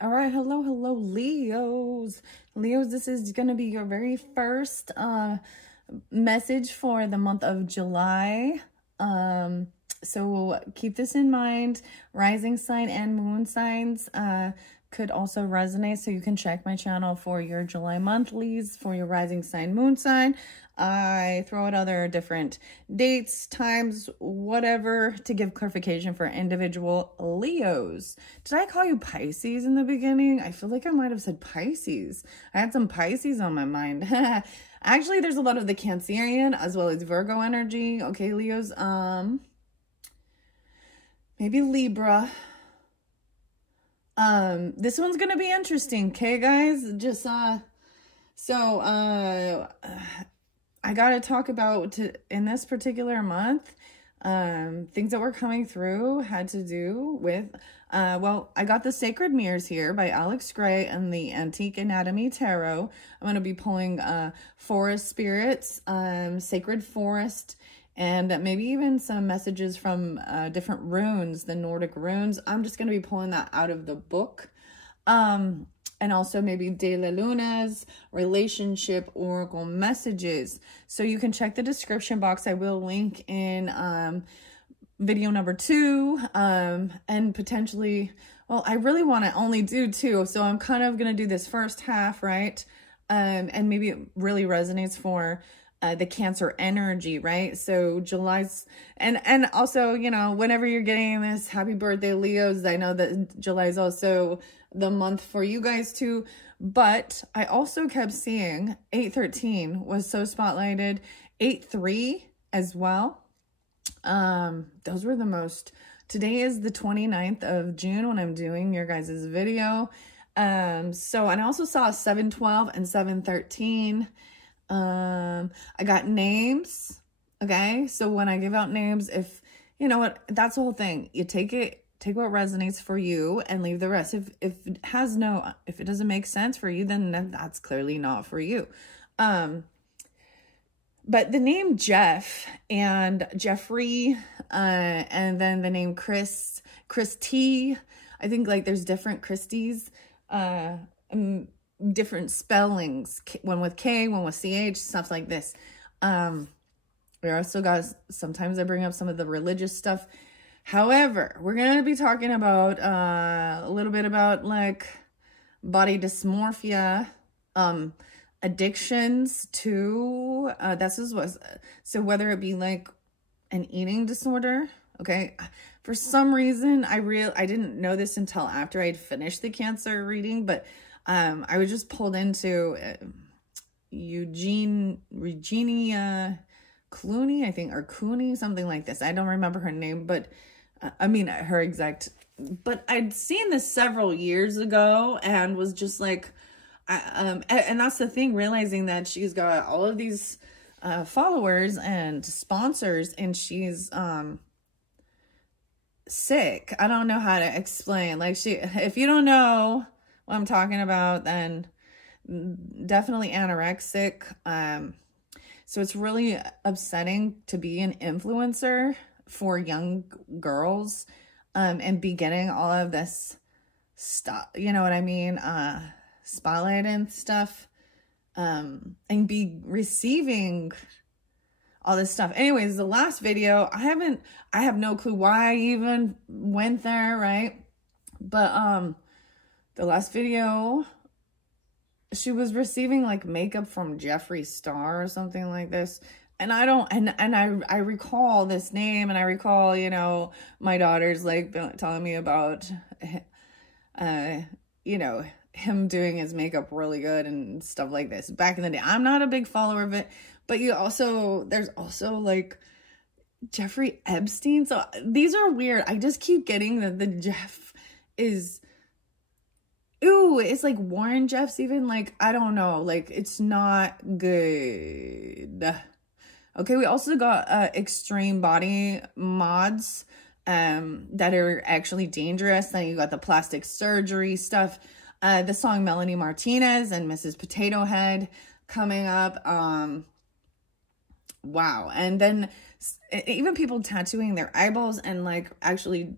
All right, hello, Leos. Leos, this is going to be your very first message for the month of July. So keep this in mind. Rising sign and moon signs could also resonate, so you can check my channel for your July monthlies for your rising sign, moon sign. I throw out other different dates, times, whatever, to give clarification for individual Leos. Did I call you Pisces in the beginning? I feel like I might have said Pisces. I had some Pisces on my mind. Actually, there's a lot of the Cancerian as well as Virgo energy. Okay, Leos, maybe Libra. This one's gonna be interesting, okay, guys? Just I gotta talk about in this particular month, things that were coming through had to do with, well, I got the Sacred Mirrors here by Alex Gray and the Antique Anatomy Tarot. I'm gonna be pulling forest spirits, sacred forest, and maybe even some messages from different runes, the Nordic runes. I'm just gonna be pulling that out of the book. And also maybe De La Luna's relationship oracle messages. So you can check the description box. I will link in video number 2, and potentially, well, I really want to only do 2, so I'm kind of going to do this first half, right? And maybe it really resonates for the Cancer energy, right? So July's, and also, you know, whenever you're getting this, happy birthday, Leos. I know that July is also the month for you guys too, but I also kept seeing 8/13 was so spotlighted, 8/3 as well. Those were the most. Today is the 29th of June when I'm doing your guys' video. So, and I also saw 7/12 and 7/13. I got names. Okay, so when I give out names, if you know what, that's the whole thing. You take what resonates for you and leave the rest. If it doesn't make sense for you, then that's clearly not for you. But the name Jeff and Jeffrey, and then the name Christy, I think like there's different Christies, different spellings, one with K, one with CH, stuff like this. We also got, sometimes I bring up some of the religious stuff. However, we're going to be talking about a little bit about like body dysmorphia, addictions too. That's just what, so whether it be like an eating disorder, okay? For some reason, I didn't know this until after I'd finished the Cancer reading, but I was just pulled into Regina Clooney, I think, or Cooney, something like this. I don't remember her name, but I mean, her exact, but I'd seen this several years ago and was just like, and that's the thing, realizing that she's got all of these followers and sponsors, and she's sick. I don't know how to explain. Like, if you don't know what I'm talking about, then definitely anorexic. So it's really upsetting to be an influencer for young girls, and be getting all of this stuff, you know what I mean? Spotlight and stuff, and be receiving all this stuff. Anyways, the last video, I have no clue why I even went there, right? But, the last video, she was receiving like makeup from Jeffree Star or something like this. And I don't, and I recall this name, and I recall, you know, my daughter's like telling me about, you know, him doing his makeup really good and stuff like this back in the day. I'm not a big follower of it, but there's also like Jeffrey Epstein. So these are weird. I just keep getting that the Jeff is, ooh, it's like Warren Jeffs even, like, I don't know, like, it's not good. Okay, we also got extreme body mods that are actually dangerous. Then you got the plastic surgery stuff. The song Melanie Martinez and Mrs. Potato Head coming up. Wow. And then even people tattooing their eyeballs and like actually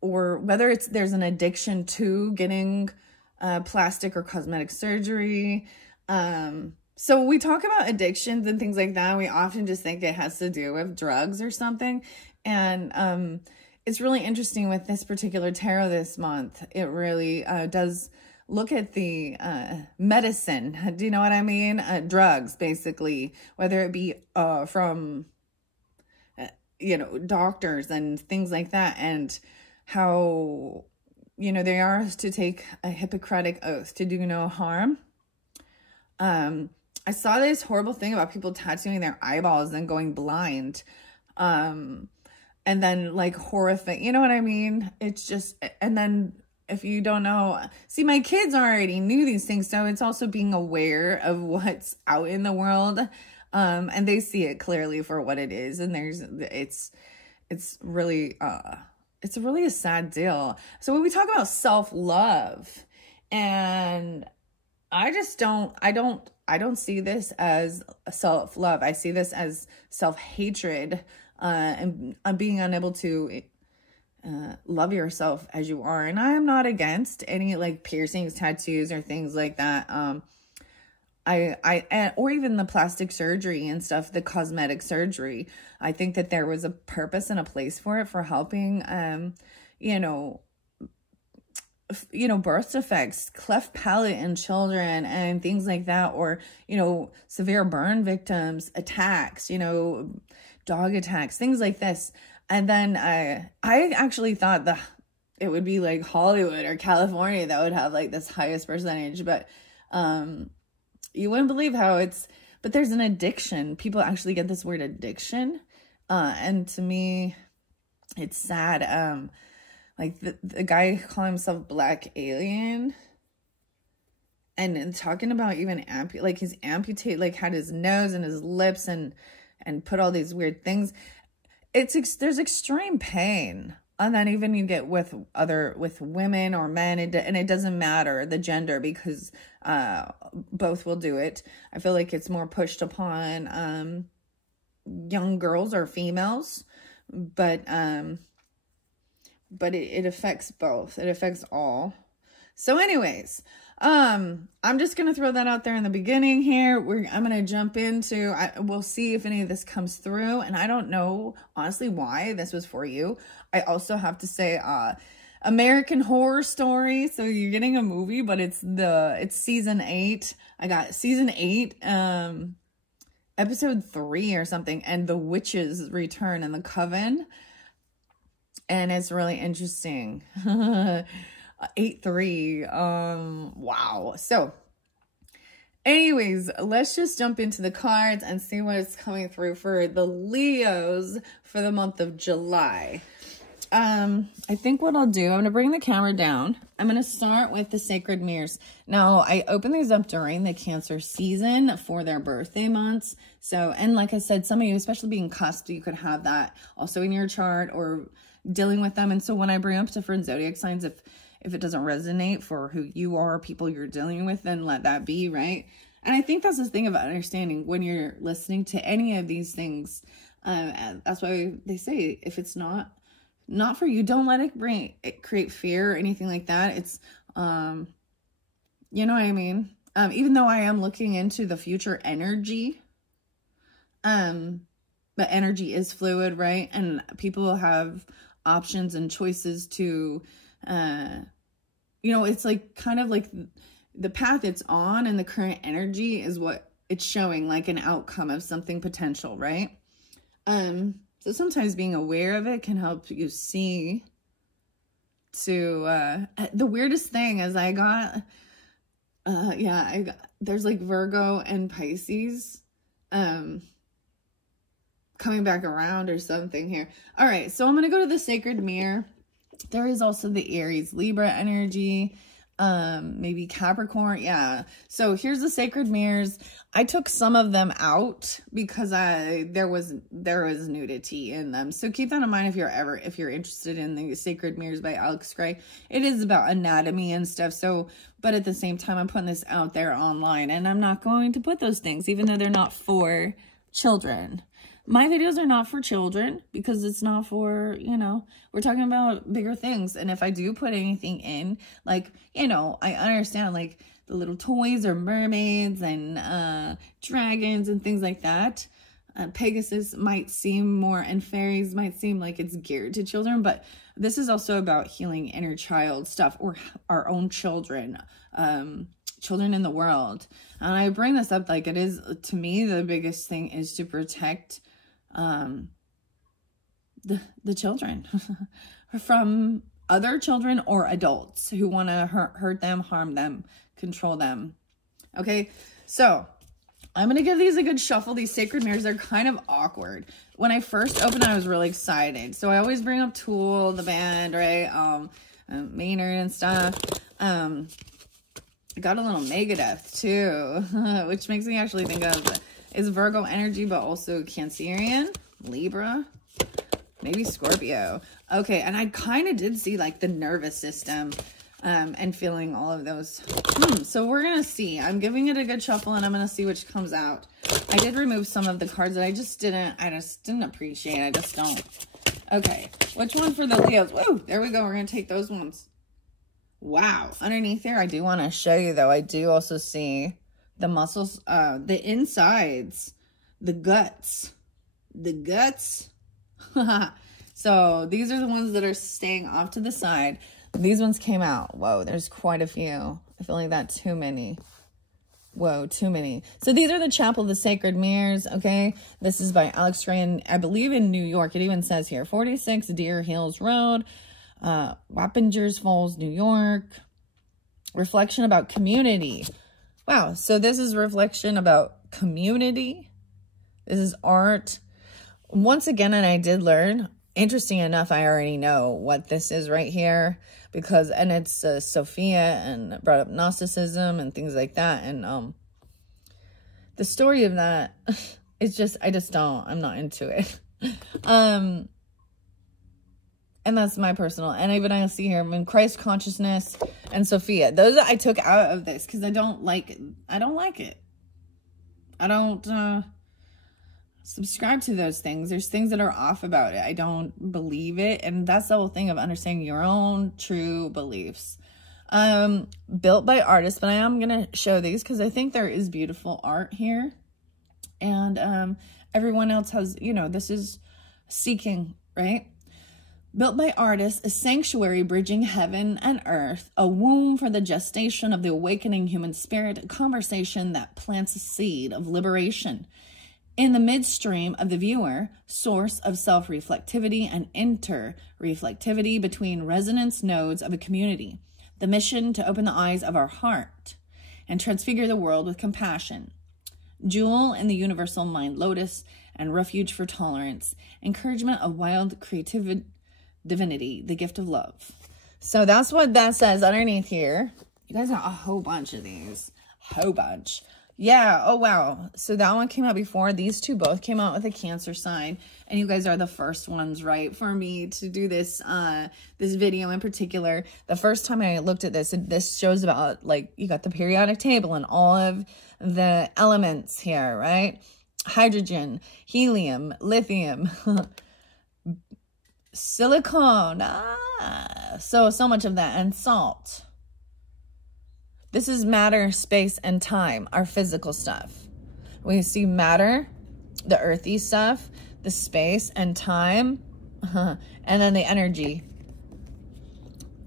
or whether there's an addiction to getting plastic or cosmetic surgery. So we talk about addictions and things like that. We often just think it has to do with drugs or something. And it's really interesting with this particular tarot this month. It really does look at the medicine. Do you know what I mean? Drugs, basically, whether it be from, doctors and things like that, and how, they are to take a Hippocratic oath to do no harm. I saw this horrible thing about people tattooing their eyeballs and going blind. And then like horrific, you know what I mean? It's just, and then if you don't know, see, my kids already knew these things. So it's also being aware of what's out in the world. And they see it clearly for what it is. And it's really, it's really a sad deal. So when we talk about self-love, and I don't see this as self-love. I see this as self-hatred, and being unable to love yourself as you are. And I am not against any like piercings, tattoos, or things like that. Or even the plastic surgery and stuff, the cosmetic surgery. I think that there was a purpose and a place for it, for helping, birth defects, cleft palate in children and things like that, or, severe burn victims, attacks, dog attacks, things like this. And then I actually thought that it would be like Hollywood or California that would have like this highest percentage, but you wouldn't believe how but there's an addiction. People actually get this word addiction. And to me, it's sad. Like the guy calling himself Black Alien, and talking about even he's amputate, like had his nose and his lips and put all these weird things. There's extreme pain. And then even you get with women or men, and it doesn't matter the gender, because both will do it. I feel like it's more pushed upon young girls or females, but it affects both. It affects all. So anyways, I'm just going to throw that out there in the beginning here. I'm going to jump into, we'll see if any of this comes through. And I don't know, honestly, why this was for you. I also have to say, American Horror Story. So you're getting a movie, but it's season 8. I got season 8, episode 3 or something. And the witches return in the coven. And it's really interesting. 8-3. Wow. So anyways, let's just jump into the cards and see what's coming through for the Leos for the month of July. I think what I'll do, I'm going to bring the camera down. I'm going to start with the Sacred Mirrors. Now, I open these up during the Cancer season for their birthday months. So, and like I said, some of you, especially being cusped, you could have that also in your chart or dealing with them. And so when I bring up different zodiac signs, if it doesn't resonate for who you are, people you're dealing with, then let that be, right? And I think that's the thing about understanding when you're listening to any of these things. And that's why they say, if it's not for you, don't let it create fear or anything like that. It's, you know what I mean? Even though I am looking into the future energy, but energy is fluid, right? And people have options and choices to, it's like kind of like the path it's on, and the current energy is what it's showing, like an outcome of something potential, right? So sometimes being aware of it can help you see to, the weirdest thing is I got there's like Virgo and Pisces, coming back around or something here. All right, so I'm going to go to the Sacred Mirror. There is also the Aries Libra energy, maybe Capricorn. Yeah. So here's the Sacred Mirrors. I took some of them out because there was nudity in them. So keep that in mind if you're interested in the Sacred Mirrors by Alex Grey. It is about anatomy and stuff. So, but at the same time, I'm putting this out there online, and I'm not going to put those things, even though they're not for children. my videos are not for children because it's not for, you know, we're talking about bigger things. And if I do put anything in, like, you know, I understand like the little toys or mermaids and dragons and things like that. Pegasus might seem more, and fairies might seem like it's geared to children, but this is also about healing inner child stuff, or our own children, children in the world. And I bring this up like it is, to me, the biggest thing is to protect the children from other children or adults who want to hurt them, harm them, control them. Okay, so I'm gonna give these a good shuffle. These sacred mirrors are kind of awkward. When I first opened it, I was really excited. So I always bring up Tool, the band, right? Maynard and stuff. I got a little Megadeth too, which makes me actually think of is Virgo energy, but also Cancerian, Libra, maybe Scorpio. Okay, and I kind of did see like the nervous system and feeling all of those. So we're going to see. I'm giving it a good shuffle and I'm going to see which comes out. I did remove some of the cards that I just didn't appreciate. I just don't. Okay, which one for the Leos? Woo, there we go. We're going to take those ones. Wow. Underneath there, I do want to show you though. I do also see the muscles, the insides, the guts. So these are the ones that are staying off to the side. These ones came out. Whoa, there's quite a few. I feel like that's too many. Whoa, too many. So these are the Chapel of the Sacred Mirrors, okay? This is by Alex Gray, and I believe in New York. It even says here, 46 Deer Hills Road, Wappingers Falls, New York. Reflection about community. Wow, so this is reflection about community. This is art. Once again, and I did learn, interesting enough, I already know what this is right here, because, and it's Sophia, and brought up Gnosticism and things like that. And the story of that, it's just, I'm not into it. And that's my personal, and even I see here, Christ consciousness and Sophia. Those I took out of this because I don't like it. I don't subscribe to those things. There's things that are off about it. I don't believe it. And that's the whole thing of understanding your own true beliefs. Built by artists, but I am going to show these because I think there is beautiful art here. And everyone else has, you know, this is seeking, right? Built by artists, a sanctuary bridging heaven and earth, a womb for the gestation of the awakening human spirit, a conversation that plants a seed of liberation. In the midstream of the viewer, source of self-reflectivity and inter-reflectivity between resonance nodes of a community. The mission to open the eyes of our heart and transfigure the world with compassion. Jewel in the universal mind lotus and refuge for tolerance. Encouragement of wild creativity. Divinity, the gift of love. So that's what that says underneath here. You guys got a whole bunch of these. Whole bunch. Yeah. Oh, wow. So that one came out before. These two both came out with a Cancer sign. And you guys are the first ones, right, for me to do this this video in particular. The first time I looked at this, this shows about, like, you got the periodic table and all of the elements here, right? Hydrogen, helium, lithium, silicone, so much of that, and salt. This is matter, space, and time, our physical stuff. We see matter, the earthy stuff, the space and time, and then the energy.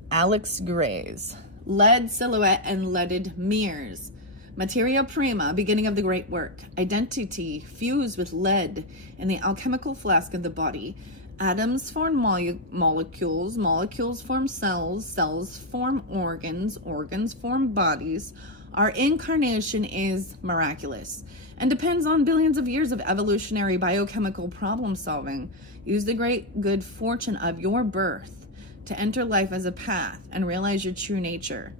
Alex Gray's lead silhouette and leaded mirrors. Materia prima, beginning of the great work. Identity fused with lead in the alchemical flask of the body. Atoms form molecules, molecules form cells, cells form organs, organs form bodies. Our incarnation is miraculous and depends on billions of years of evolutionary biochemical problem solving. Use the great good fortune of your birth to enter life as a path and realize your true nature.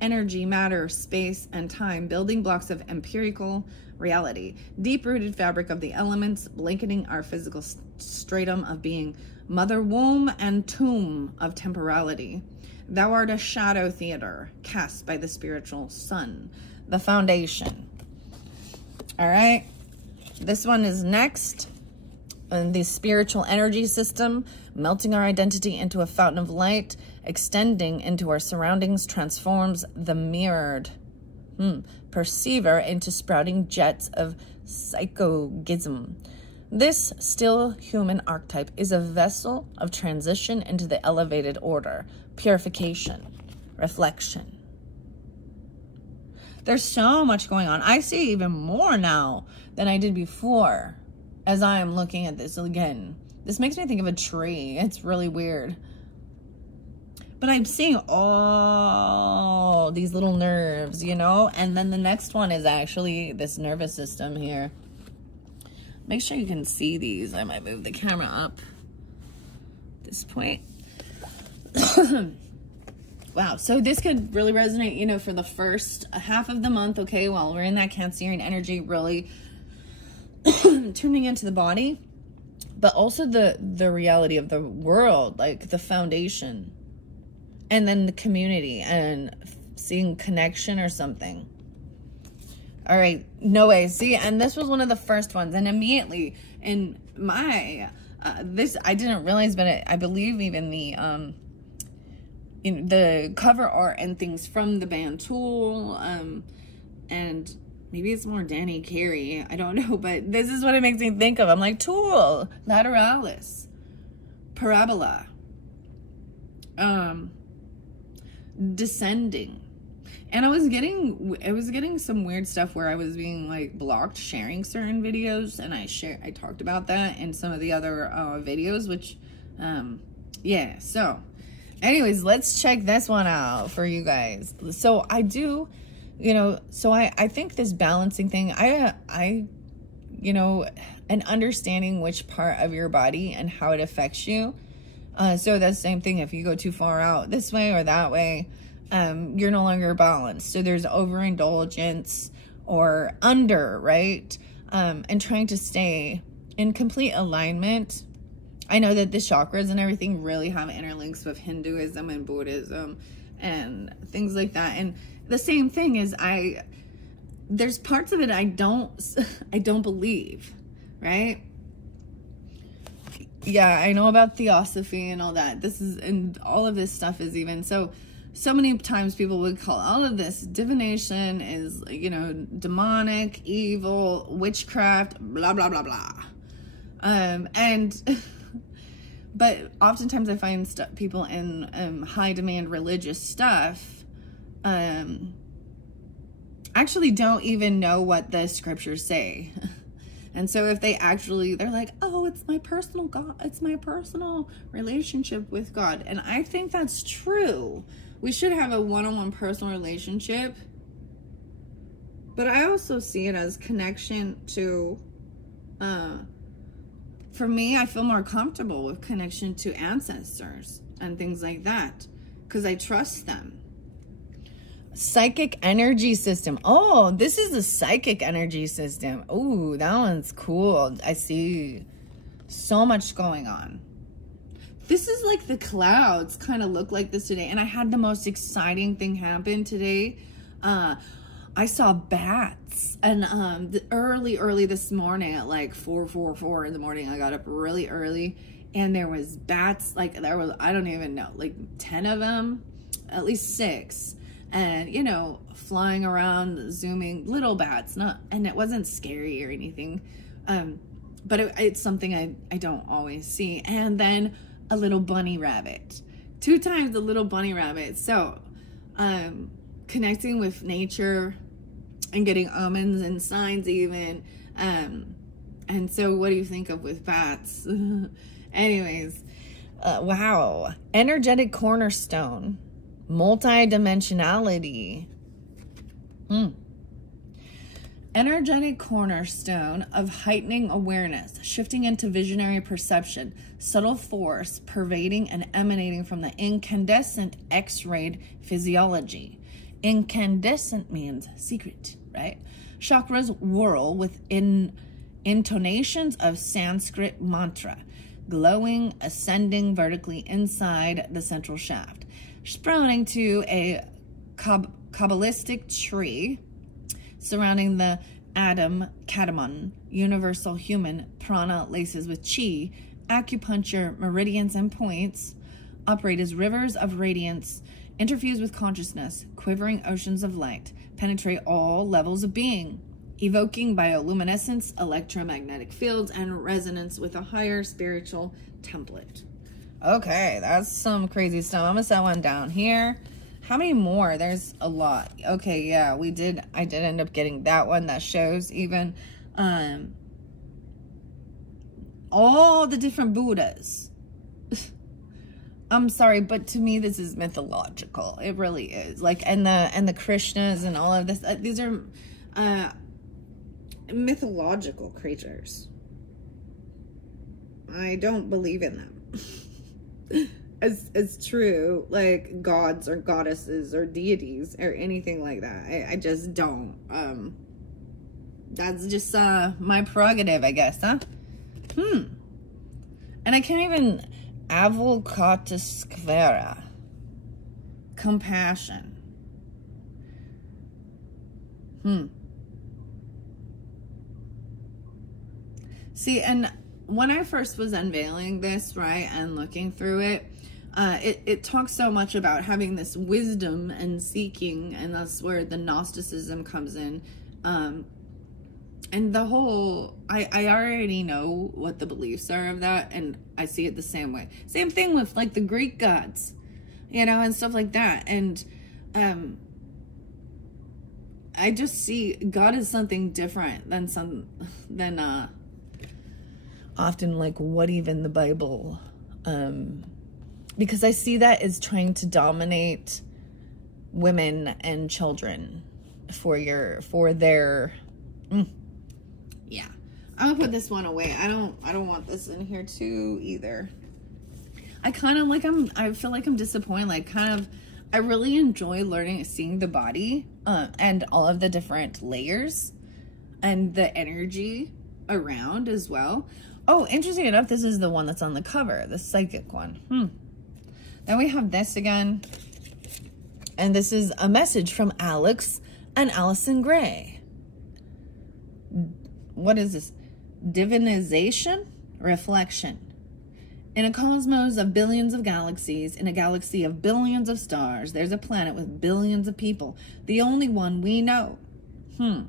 Energy, matter, space, and time, building blocks of empirical reality, deep-rooted fabric of the elements, blanketing our physical stratum of being, mother womb and tomb of temporality. Thou art a shadow theater cast by the spiritual sun, the foundation. All right, this one is next. And the spiritual energy system, melting our identity into a fountain of light, extending into our surroundings, transforms the mirrored perceiver into sprouting jets of psychogism. This still human archetype is a vessel of transition into the elevated order, purification, reflection. There's so much going on. I see even more now than I did before as I am looking at this again. This makes me think of a tree. It's really weird. But I'm seeing all these little nerves, you know? And then the next one is actually this nervous system here. Make sure you can see these. I might move the camera up at this point. Wow, so this could really resonate, you know, for the first half of the month, okay, while we're in that Cancerian energy, really tuning into the body, but also the reality of the world, like the foundation, and then the community, and seeing connection or something. All right, no way. See, and this was one of the first ones, and immediately in my, this, I didn't realize, but I believe even the, you know, the cover art and things from the band Tool, and maybe it's more Danny Carey, I don't know, but this is what it makes me think of. I'm like, Tool, Lateralis, Parabola, Descending. And I was getting some weird stuff where I was being like blocked sharing certain videos, and I talked about that in some of the other videos, which yeah. So anyways, let's check this one out for you guys. So I do, you know, so I think this balancing thing, I you know, and understanding which part of your body and how it affects you. So that's the same thing. If you go too far out this way or that way, you're no longer balanced. So there's overindulgence or under, right? And trying to stay in complete alignment. I know that the chakras and everything really have interlinks with Hinduism and Buddhism and things like that. And the same thing is there's parts of it I don't believe, right? Yeah, I know about theosophy and all that. And all of this stuff is even so many times people would call all of this divination is, you know, demonic, evil, witchcraft, blah, blah, blah, blah. But oftentimes I find people in high demand religious stuff, actually don't even know what the scriptures say. And so if they're like, oh, it's my personal God, it's my personal relationship with God. And I think that's true. We should have a one-on-one personal relationship. But I also see it as connection to, for me, I feel more comfortable with connection to ancestors and things like that, because I trust them. Psychic energy system. Oh, this is a psychic energy system. Oh, that one's cool. I see so much going on. This is like the clouds kind of look like this today. And I had the most exciting thing happen today. I saw bats, and early this morning at like 4:44 in the morning, I got up really early, and there was bats, like there was, I don't even know, like 10 of them, at least 6. And, you know, flying around, zooming, little bats, and it wasn't scary or anything. But it's something I don't always see. And then a little bunny rabbit, 2 times a little bunny rabbit. So, connecting with nature and getting omens and signs even. And so what do you think of with bats? Anyways, wow. Energetic cornerstone. Multidimensionality. Energetic cornerstone of heightening awareness, shifting into visionary perception, subtle force pervading and emanating from the incandescent X-rayed physiology. Incandescent means secret, right? Chakras whirl with intonations of Sanskrit mantra, glowing, ascending vertically inside the central shaft, sprouting to a Kabbalistic tree surrounding the Adam, Katamon, universal human, prana laces with chi, acupuncture, meridians and points, operate as rivers of radiance, interfuse with consciousness, quivering oceans of light, penetrate all levels of being, evoking bioluminescence, electromagnetic fields, and resonance with a higher spiritual template. Okay, that's some crazy stuff. I'm gonna set one down here. How many more? There's a lot. Okay, yeah, I did end up getting that one that shows even all the different Buddhas. I'm sorry, but to me this is mythological. It really is. Like, and the Krishnas and all of this, these are mythological creatures. I don't believe in them as true, like gods or goddesses or deities or anything like that. I just don't. That's just my prerogative, I guess, huh? And I can't even Avalokitesvara. Compassion. See, and when I first was unveiling this, right, and looking through it, it talks so much about having this wisdom and seeking, and that's where the Gnosticism comes in. And the whole, I already know what the beliefs are of that, and I see it the same way. Same thing with, like, the Greek gods, you know, and stuff like that. And I just see God as something different than often, like, what even the Bible, because I see that as trying to dominate women and children for their yeah. I'm gonna put this one away. I don't want this in here too either. I kind of like, I feel like I'm disappointed. Like, kind of, I really enjoy seeing the body and all of the different layers and the energy around as well. Oh, interesting enough, this is the one that's on the cover, the psychic one. Then we have this again. And this is a message from Alex and Allison Gray. What is this? Divinization? Reflection. In a cosmos of billions of galaxies, in a galaxy of billions of stars, there's a planet with billions of people. The only one we know. And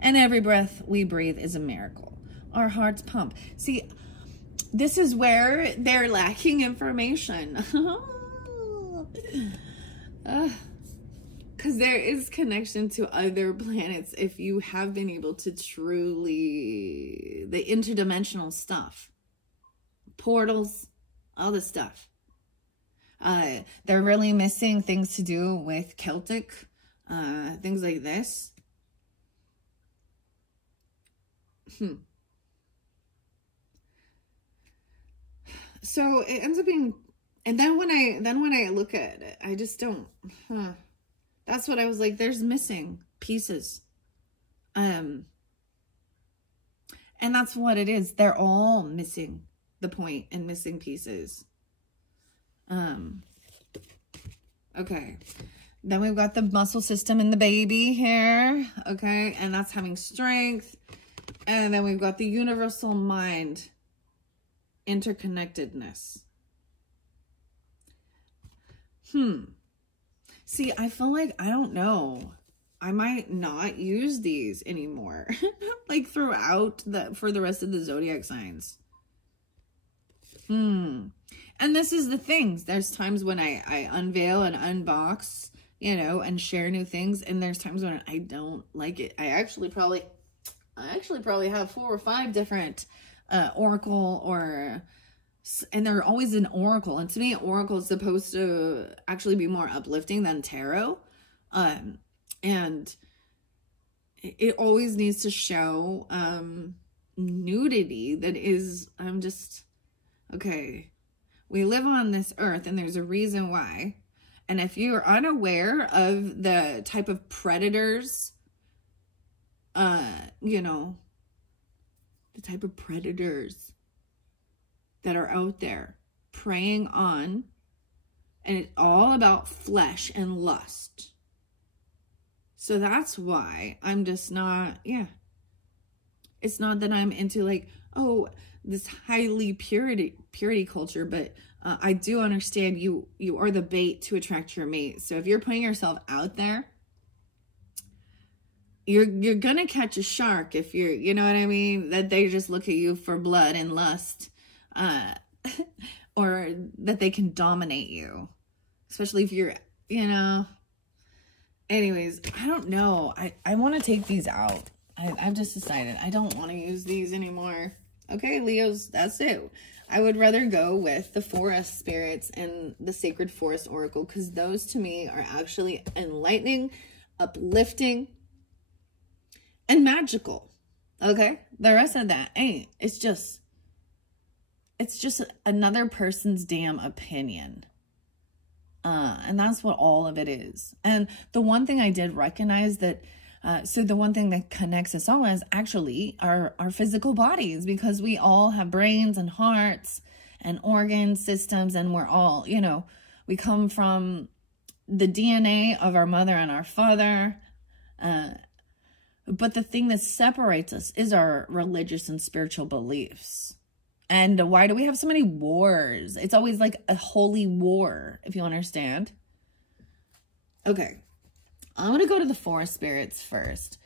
every breath we breathe is a miracle. Our hearts pump. See, this is where they're lacking information. Because there is connection to other planets if you have been able to truly, the interdimensional stuff, portals, all this stuff. They're really missing things to do with Celtic, things like this. So it ends up being, and then when I look at it, I just don't, that's what I was like, there's missing pieces. And that's what it is. They're all missing the point and missing pieces. Okay. Then we've got the muscle system in the baby here. Okay. And that's having strength. And then we've got the universal mind, interconnectedness. See, I feel like, I don't know, I might not use these anymore. Like throughout for the rest of the zodiac signs. And this is the things. There's times when I unveil and unbox, you know, and share new things. And there's times when I don't like it. I actually probably have 4 or 5 different oracle and they're always an oracle. And to me, oracle is supposed to actually be more uplifting than tarot. And it always needs to show nudity that is, I'm just, okay, we live on this earth and there's a reason why. And if you're unaware of the type of predators, you know, the type of predators that are out there preying on, and it's all about flesh and lust. So that's why I'm just not, yeah. It's not that I'm into like, oh, this highly purity culture, but I do understand you are the bait to attract your mate. So if you're putting yourself out there, you're gonna catch a shark if you're, you know what I mean? That they just look at you for blood and lust, or that they can dominate you, especially if you're, you know. Anyways, I don't know. I want to take these out. I've just decided I don't want to use these anymore. Okay, Leos, that's it. I would rather go with the forest spirits and the sacred forest oracle, because those to me are actually enlightening, uplifting, and magical. Okay, the rest of that ain't. It's just another person's damn opinion. And that's what all of it is. And the one thing I did recognize that, so the one thing that connects us all is actually our physical bodies, because we all have brains and hearts and organ systems, and we're all, you know, we come from the DNA of our mother and our father. But the thing that separates us is our religious and spiritual beliefs. And why do we have so many wars? It's always like a holy war, if you understand. Okay, I'm going to go to the forest spirits first.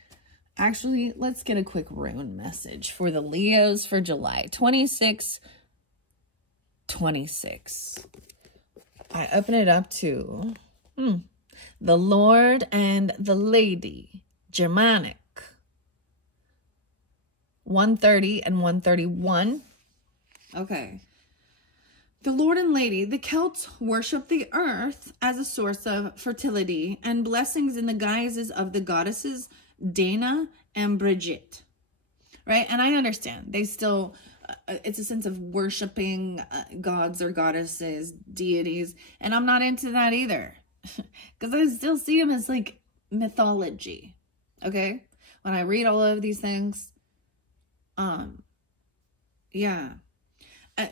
Actually, let's get a quick rune message for the Leos for July 26. I open it up to the Lord and the Lady, Germanic. 130 and 131. Okay. The Lord and Lady, the Celts worship the earth as a source of fertility and blessings in the guises of the goddesses Dana and Brigitte. Right? And I understand. They still, it's a sense of worshiping gods or goddesses, deities. And I'm not into that either. Because I still see them as like mythology. Okay? When I read all of these things, yeah.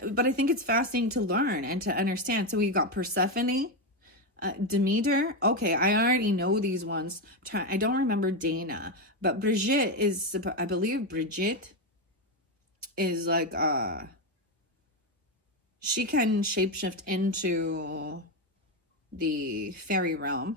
But I think it's fascinating to learn and to understand. So we got Persephone, Demeter. Okay, I already know these ones. I don't remember Dana, but Brigitte is, I believe Brigitte is like, she can shapeshift into the fairy realm.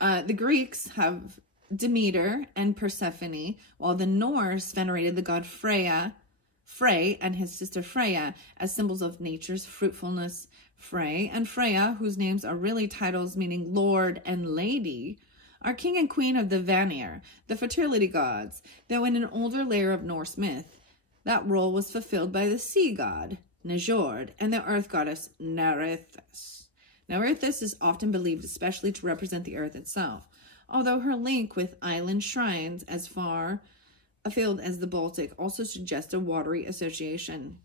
The Greeks have Demeter and Persephone, while the Norse venerated the god Frey and his sister Freya as symbols of nature's fruitfulness. Frey and Freya, whose names are really titles meaning Lord and Lady, are king and queen of the Vanir, the fertility gods, though in an older layer of Norse myth, that role was fulfilled by the sea god, Njord, and the earth goddess, Nereithis. Nereithis is often believed especially to represent the earth itself, although her link with island shrines as far afield as the Baltic also suggests a watery association.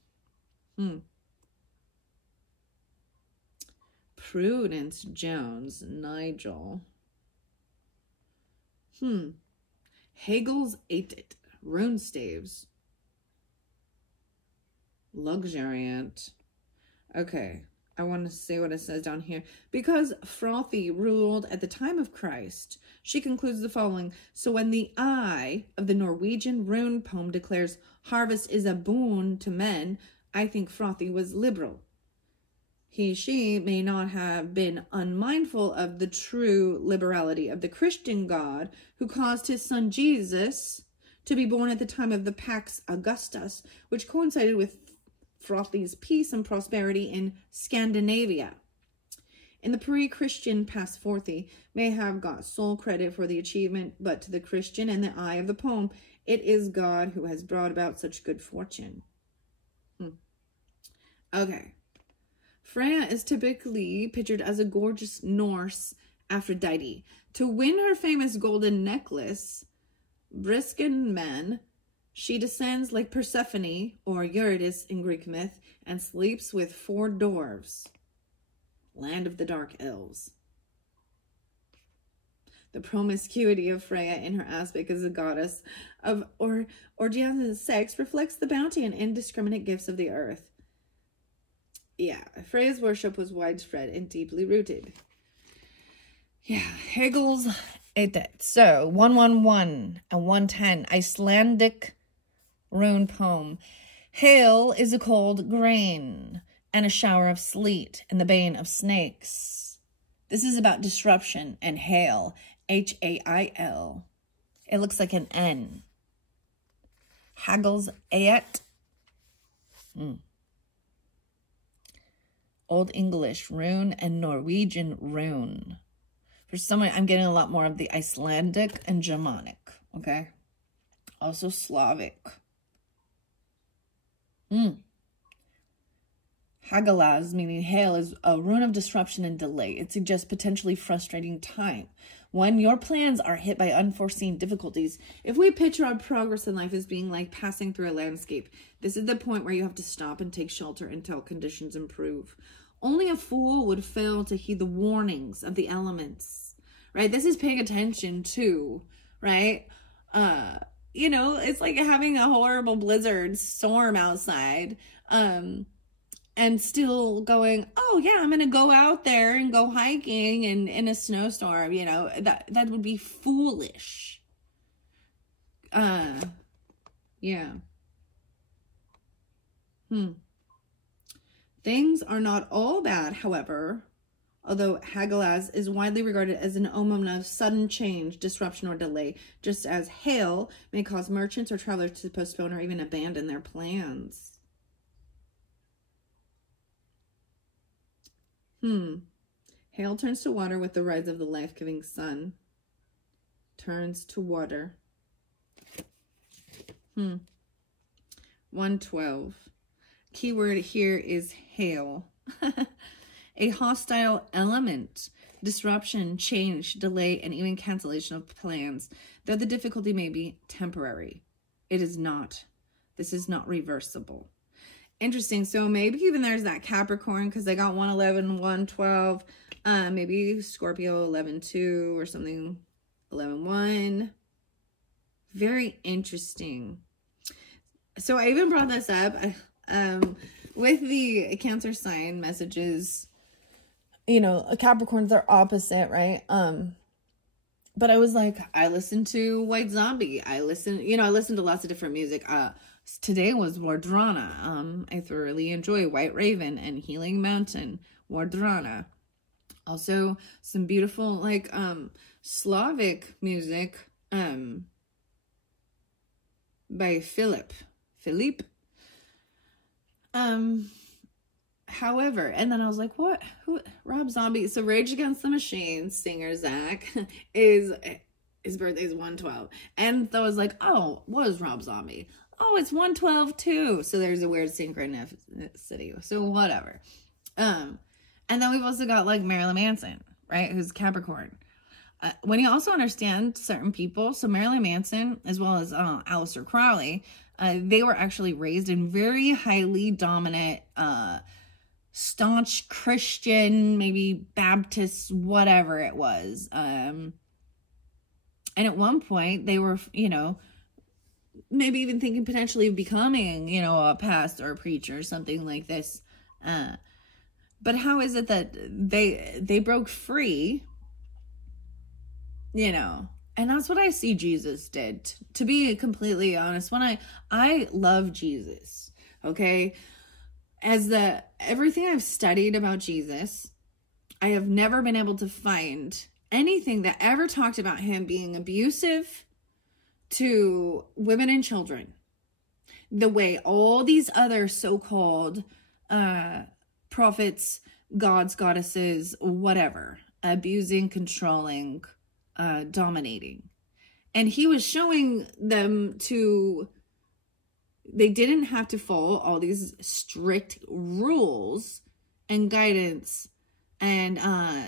Prudence Jones, Nigel. Hegel's 8 rune staves. Luxuriant. Okay, I want to say what it says down here. Because Frothy ruled at the time of Christ, she concludes the following. So when the eye of the Norwegian rune poem declares harvest is a boon to men, I think Frothy was liberal. She may not have been unmindful of the true liberality of the Christian God who caused his son Jesus to be born at the time of the Pax Augustus, which coincided with Frothy's peace and prosperity in Scandinavia. In the pre-Christian past, Frothy may have got sole credit for the achievement, but to the Christian in the eye of the poem, it is God who has brought about such good fortune. Okay. Freya is typically pictured as a gorgeous Norse Aphrodite. To win her famous golden necklace, Briskman, she descends like Persephone, or Eurydice in Greek myth, and sleeps with 4 dwarves. Land of the dark elves. The promiscuity of Freya in her aspect as a goddess of orgiastic sex reflects the bounty and indiscriminate gifts of the earth. Yeah, Freya's worship was widespread and deeply rooted. Yeah, Hegel's It did. So 111 and 110, Icelandic rune poem. Hail is a cold grain and a shower of sleet and the bane of snakes. This is about disruption and hail, H-A-I-L. It looks like an N. Hagel's Ayet. Old English rune and Norwegian rune. For someone, I'm getting a lot more of the Icelandic and Germanic, okay? Also Slavic. Hagalaz, meaning hail, is a rune of disruption and delay. It suggests potentially frustrating time. When your plans are hit by unforeseen difficulties, if we picture our progress in life as being like passing through a landscape, this is the point where you have to stop and take shelter until conditions improve. Only a fool would fail to heed the warnings of the elements, right? This is paying attention to, right? You know, it's like having a horrible blizzard storm outside, and still going, oh yeah, I'm gonna go out there and go hiking and in a snowstorm. You know, that would be foolish. Yeah. Things are not all bad, however, although Hagalaz is widely regarded as an omen of sudden change, disruption, or delay, just as hail may cause merchants or travelers to postpone or even abandon their plans. Hail turns to water with the rise of the life-giving sun. Turns to water. 112. Keyword here is hail. A hostile element. Disruption, change, delay, and even cancellation of plans. Though the difficulty may be temporary, it is not. This is not reversible. Interesting. So maybe even there's that Capricorn, because I got 111, 112. Maybe Scorpio 11-2 or something. 11-1. Very interesting. So I even brought this up with the Cancer sign messages. You know, Capricorns are opposite, right? But I was like, I listened to White Zombie. I listened to lots of different music. Today was Wardrana. I thoroughly enjoy White Raven and Healing Mountain. Wardrana. Also some beautiful like Slavic music by Philip. However, and then I was like, what? Who? Rob Zombie. So Rage Against the Machine singer Zach his birthday is 112. And so I was like, oh, what is Rob Zombie? Oh, it's 112 too. So there's a weird synchronicity. So whatever. And then we've also got like Marilyn Manson, right? Who's Capricorn. When you also understand certain people, so Marilyn Manson, as well as Aleister Crowley, they were actually raised in very highly dominant, staunch Christian, maybe Baptist, whatever it was. And at one point they were, you know, maybe even thinking potentially of becoming, you know, a pastor or preacher or something like this. But how is it that they broke free, you know? And that's what I see Jesus did. To be completely honest, when I love Jesus, okay? As everything I've studied about Jesus, I have never been able to find anything that ever talked about him being abusive to women and children, the way all these other so-called prophets, gods, goddesses, whatever, abusing, controlling, dominating. And he was showing them they didn't have to follow all these strict rules and guidance. And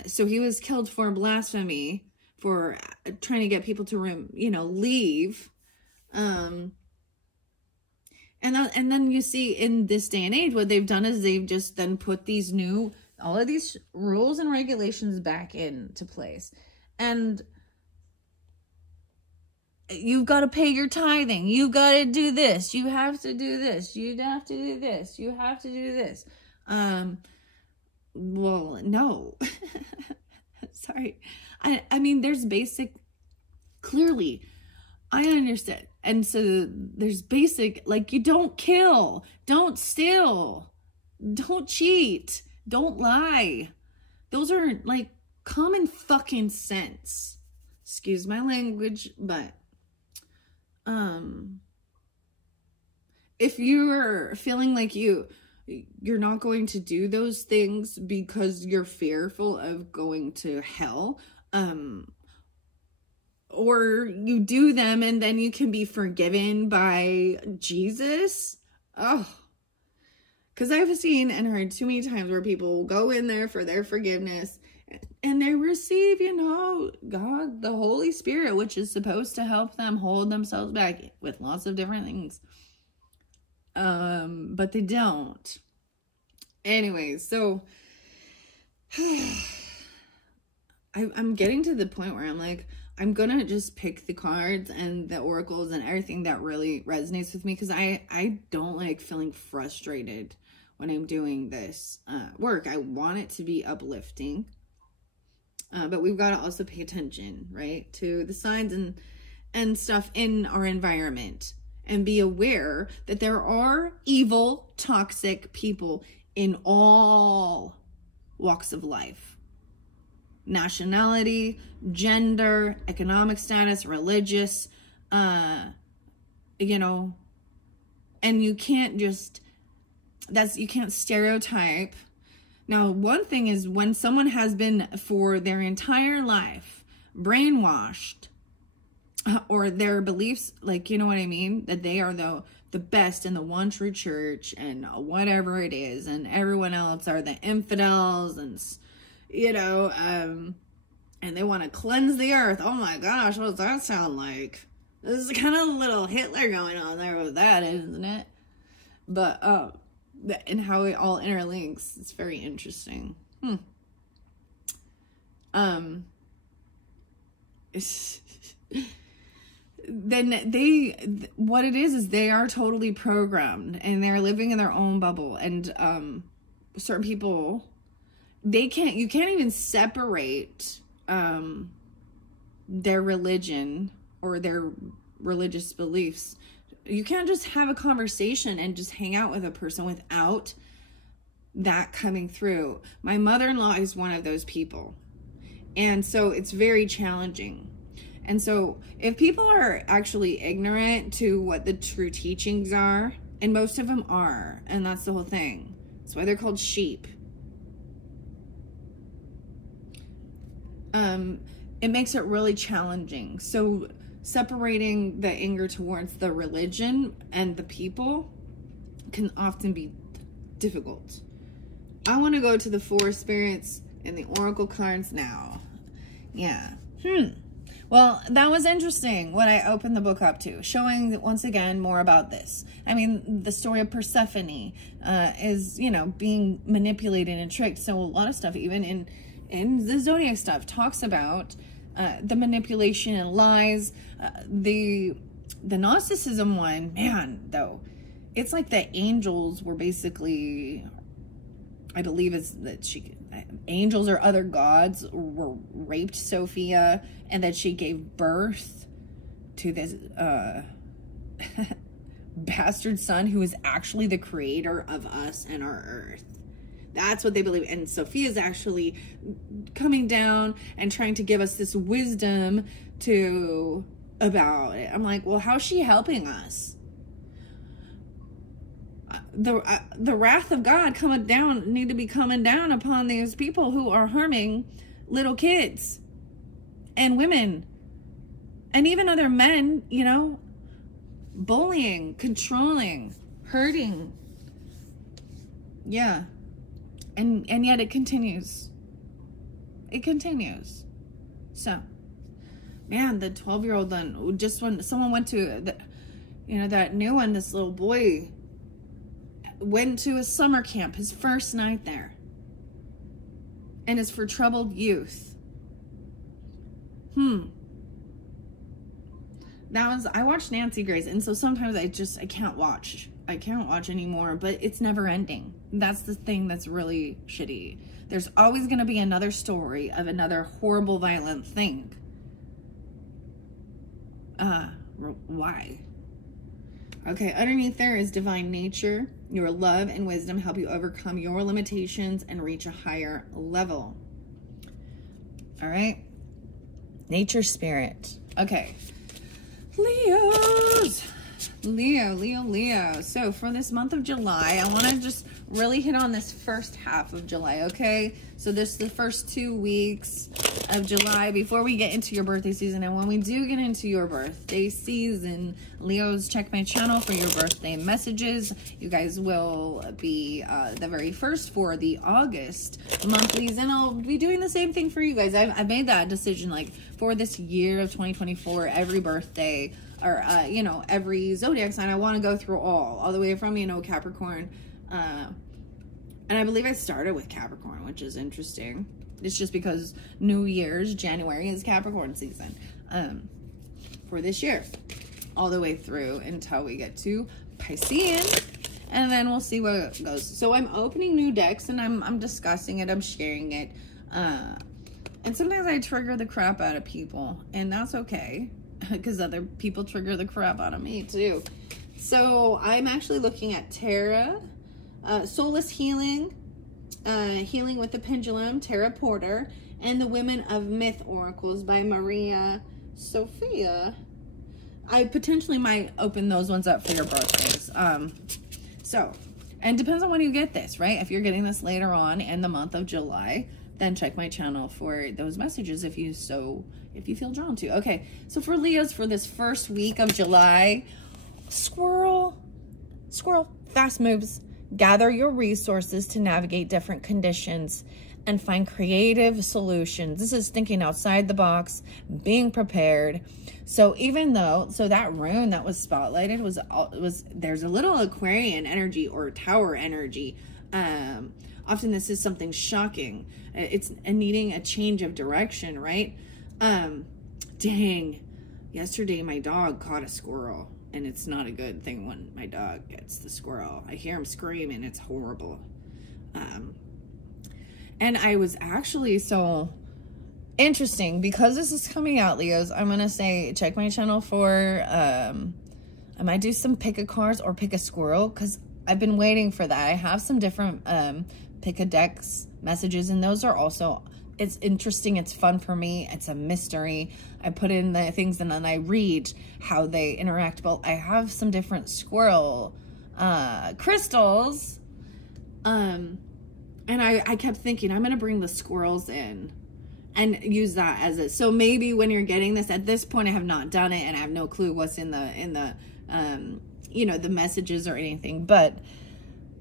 so he was killed for blasphemy, for trying to get people to, leave. And then you see in this day and age, what they've done is they've just then put all of these rules and regulations back into place. And you've got to pay your tithing. You got to do this. You have to do this. You have to do this. You have to do this. Well, no. Sorry. I mean, there's basic Clearly, I understand. And so there's basic, like, you don't kill, don't steal, don't cheat, don't lie. Those are like common fucking sense. Excuse my language, but if you're feeling like you're not going to do those things because you're fearful of going to hell, or you do them and then you can be forgiven by Jesus. Oh, because I've seen and heard too many times where people will go in there for their forgiveness and they receive, God, the Holy Spirit, which is supposed to help them hold themselves back with lots of different things. But they don't. Anyways, so I'm getting to the point where I'm like, I'm gonna just pick the cards and the oracles and everything that really resonates with me, because I don't like feeling frustrated when I'm doing this work. I want it to be uplifting, but we've got to also pay attention, right, to the signs and stuff in our environment, and be aware that there are evil, toxic people in all walks of life. Nationality, gender, economic status, religious, and you can't just, you can't stereotype. Now, one thing is when someone has been for their entire life brainwashed, or their beliefs, like, you know what I mean, that they are the best in the one true church and whatever it is, and everyone else are the infidels, and and they want to cleanse the earth. Oh my gosh, what does that sound like? There's kind of a little Hitler going on there with that, isn't it? But, and how it all interlinks, it's very interesting. Then what it is they are totally programmed, and they're living in their own bubble. And, certain people, you can't even separate their religion or their religious beliefs. You can't just have a conversation and just hang out with a person without that coming through. My mother-in-law is one of those people, and so it's very challenging. And so if people are actually ignorant to what the true teachings are, and most of them are, and that's the whole thing, that's why they're called sheep, it makes it really challenging. So separating the anger towards the religion and the people can often be difficult. I want to go to the four spirits and the oracle cards now. Yeah. Well, that was interesting what I opened the book up to, showing once again more about this. I mean, the story of Persephone is, being manipulated and tricked. So a lot of stuff, even in the Zodiac stuff, talks about the manipulation and lies. The Gnosticism one, man, though, it's like the angels were basically, I believe it's that angels or other gods were raped Sophia, and that she gave birth to this bastard son who is actually the creator of us and our earth. That's what they believe. And Sophia's actually coming down and trying to give us this wisdom about it. I'm like, well, how's she helping us? The wrath of God need to be coming down upon these people who are harming little kids and women and even other men, bullying, controlling, hurting. Yeah. And yet it continues. It continues. So, man, the 12-year-old then, just when someone went to that new one, this little boy went to a summer camp, his first night there, and it's for troubled youth. I watched Nancy Grace, and so sometimes I can't watch anymore, but it's never ending. That's the thing that's really shitty. There's always going to be another story of another horrible, violent thing. Why? Okay, underneath there is divine nature. Your love and wisdom help you overcome your limitations and reach a higher level. All right. Nature spirit. Okay. Leos. Leo. So for this month of July, I want to just really hit on this first half of July, okay? So this is the first 2 weeks of July before we get into your birthday season. And when we do get into your birthday season, Leos, check my channel for your birthday messages. You guys will be the very first for the August monthlies, and I'll be doing the same thing for you guys. I've made that decision, like, for this year of 2024, every birthday, or, you know, every zodiac sign, I want to go through all the way from, you know, Capricorn. And I believe I started with Capricorn, which is interesting. It's just because New Year's, January, is Capricorn season for this year. All the way through until we get to Piscean. And then we'll see where it goes. So I'm opening new decks and I'm discussing it. I'm sharing it. And sometimes I trigger the crap out of people. And that's okay. Because other people trigger the crap out of me too. So I'm actually looking at Tara, Soulless Healing, Healing with the Pendulum, Tara Porter, and The Women of Myth Oracles by Maria Sophia. I potentially might open those ones up for your birthdays. And depends on when you get this, right? If you're getting this later on in the month of July, then check my channel for those messages if you feel drawn to. Okay, so for Leos, for this first week of July, squirrel, fast moves. Gather your resources to navigate different conditions and find creative solutions. This is thinking outside the box, being prepared. So even though, that rune that was spotlighted was there's a little Aquarian energy or Tower energy. Often this is something shocking. It's needing a change of direction, right? Dang, yesterday my dog caught a squirrel, and it's not a good thing when my dog gets the squirrel. I hear him scream and it's horrible. And I was actually so interesting because this is coming out, Leos. I'm going to say, check my channel for, I might do some pick a cards or pick a squirrel, because I've been waiting for that. I have some different, pick a decks messages, and those are also, it's interesting. It's fun for me. It's a mystery. I put in the things and then I read how they interact. Well, I have some different squirrel, crystals, and I kept thinking, I'm going to bring the squirrels in and use that as it. So maybe when you're getting this, at this point, I have not done it and I have no clue what's in the, you know, the messages or anything, but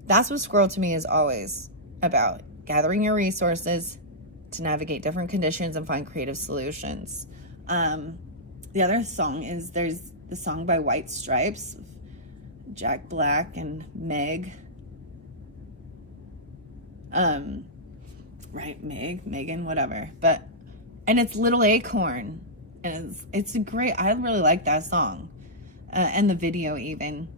that's what squirrel to me is always about. Gathering your resources to navigate different conditions and find creative solutions. The other song is, there's the song by White Stripes, Jack Black and Meg. Right, Megan, whatever. But, and it's Little Acorn. And it's a great, I really like that song. And the video even.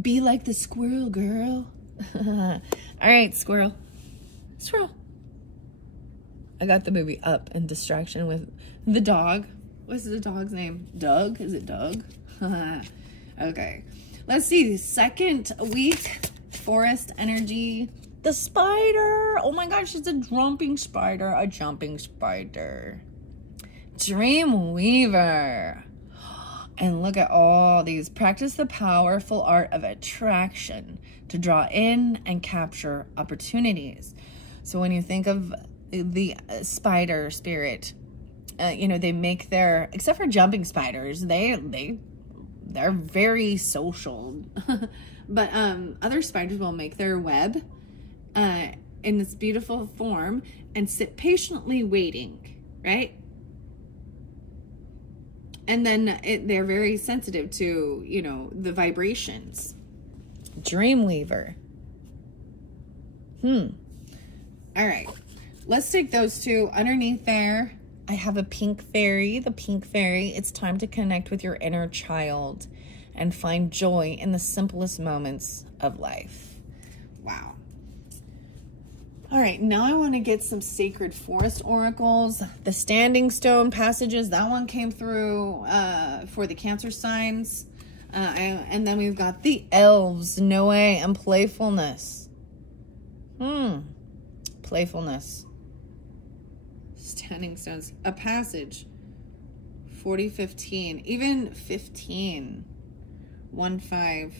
Be like the squirrel, girl. All right, squirrel. I got the movie Up and Distraction with the dog. What's the dog's name? Doug? Is it Doug? Okay. Let's see. Second week, forest energy. The spider. Oh my gosh, it's a jumping spider. Dreamweaver. And look at all these. Practice the powerful art of attraction to draw in and capture opportunities. So when you think of the spider spirit, you know, they make their, except for jumping spiders, they're very social. But other spiders will make their web in this beautiful form and sit patiently waiting, right? And then they're very sensitive to, you know, the vibrations. Dreamweaver. All right. Let's take those two. Underneath there, I have a pink fairy. The pink fairy, it's time to connect with your inner child and find joy in the simplest moments of life. Wow. All right, now I want to get some Sacred Forest oracles. The Standing Stone passages, that one came through for the Cancer signs. And then we've got the elves, Noe and playfulness. Playfulness. Standing Stones, a passage. 4015, even 15. 15.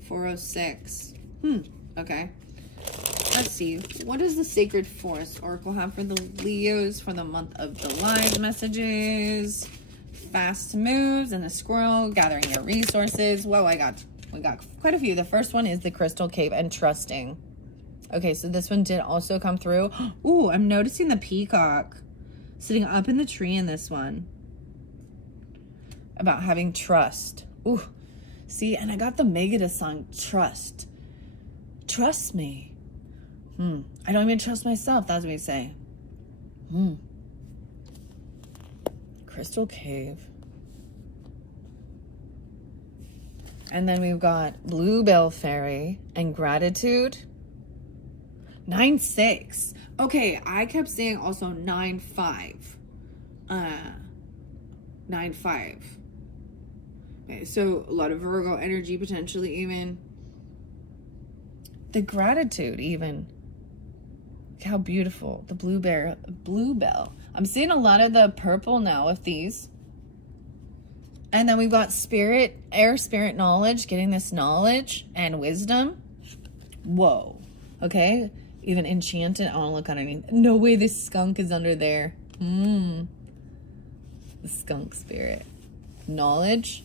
406. Okay. Let's see. What does the Sacred Forest Oracle have for the Leos for the month of July? Messages. Fast moves and the squirrel. Gathering your resources. Whoa, we got quite a few. The first one is the Crystal Cave and trusting. Okay, so this one did also come through. Ooh, I'm noticing the peacock sitting up in the tree in this one. About having trust. Ooh. See, and I got the Megiddo song, Trust. Trust me. I don't even trust myself. That's what we say. Crystal Cave. And then we've got Bluebell Fairy and Gratitude. 9-6. Okay, I kept saying also 9-5. 9-5. Okay, so a lot of Virgo energy potentially even. The Gratitude even. Look how beautiful. The Bluebell. I'm seeing a lot of the purple now with these. And then we've got Spirit, Air Spirit Knowledge, getting this knowledge and wisdom. Whoa. Okay. Even Enchanted. I want to look underneath. No way this skunk is under there. The skunk spirit. Knowledge.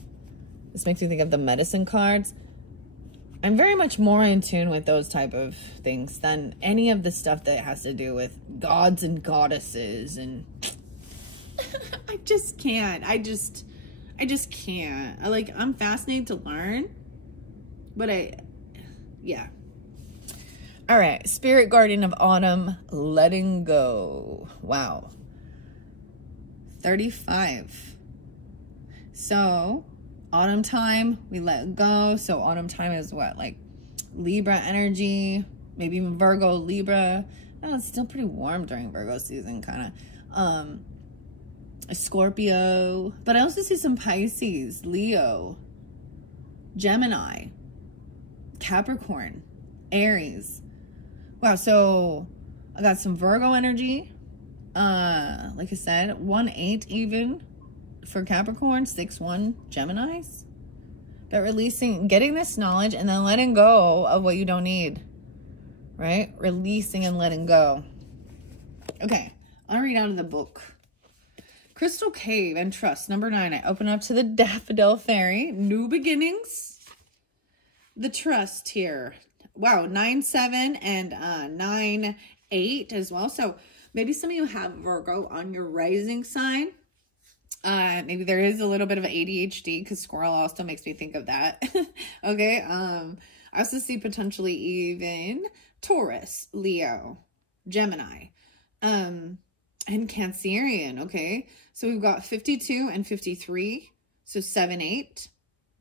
This makes me think of the medicine cards. I'm very much more in tune with those type of things than any of the stuff that has to do with gods and goddesses and I just can't. I just can't. I'm fascinated to learn, but yeah. All right, Spirit Guardian of Autumn, letting go. Wow. 35. So autumn time, we let go. So autumn time is what? Like Libra energy, maybe even Virgo, Libra. Oh, it's still pretty warm during Virgo season, kind of. A Scorpio. But I also see some Pisces, Leo, Gemini, Capricorn, Aries. Wow, so I got some Virgo energy. Like I said, 1-8 even for Capricorn, 6-1 Geminis. But getting this knowledge and then letting go of what you don't need, right? Releasing and letting go. Okay, I'll read out of the book. Crystal Cave and Trust, number 9. I open up to the Daffodil Fairy, new beginnings. The Trust here. Wow, 9-7 and 9-8 as well. So maybe some of you have Virgo on your rising sign. Maybe there is a little bit of ADHD because squirrel also makes me think of that. Okay. I also see potentially even Taurus, Leo, Gemini, and Cancerian. Okay. So we've got 52 and 53. So 7-8,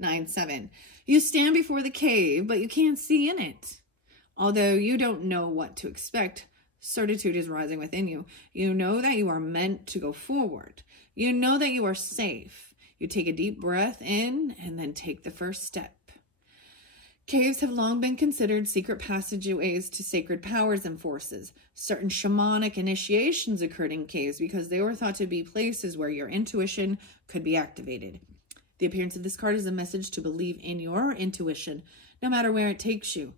9-7. You stand before the cave, but you can't see in it. Although you don't know what to expect, certitude is rising within you. You know that you are meant to go forward. You know that you are safe. You take a deep breath in and then take the first step. Caves have long been considered secret passageways to sacred powers and forces. Certain shamanic initiations occurred in caves because they were thought to be places where your intuition could be activated. The appearance of this card is a message to believe in your intuition, no matter where it takes you.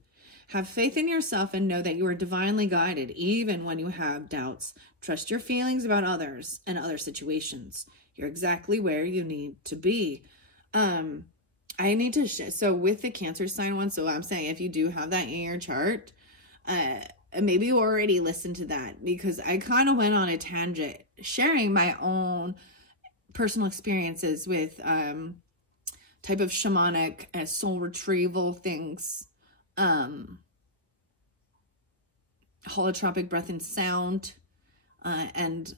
Have faith in yourself and know that you are divinely guided, even when you have doubts. Trust your feelings about others and other situations. You're exactly where you need to be. I need to so with the Cancer sign one, so I'm saying if you do have that in your chart, maybe you already listened to that, because I kind of went on a tangent sharing my own personal experiences with type of shamanic soul retrieval things, holotropic breath and sound, and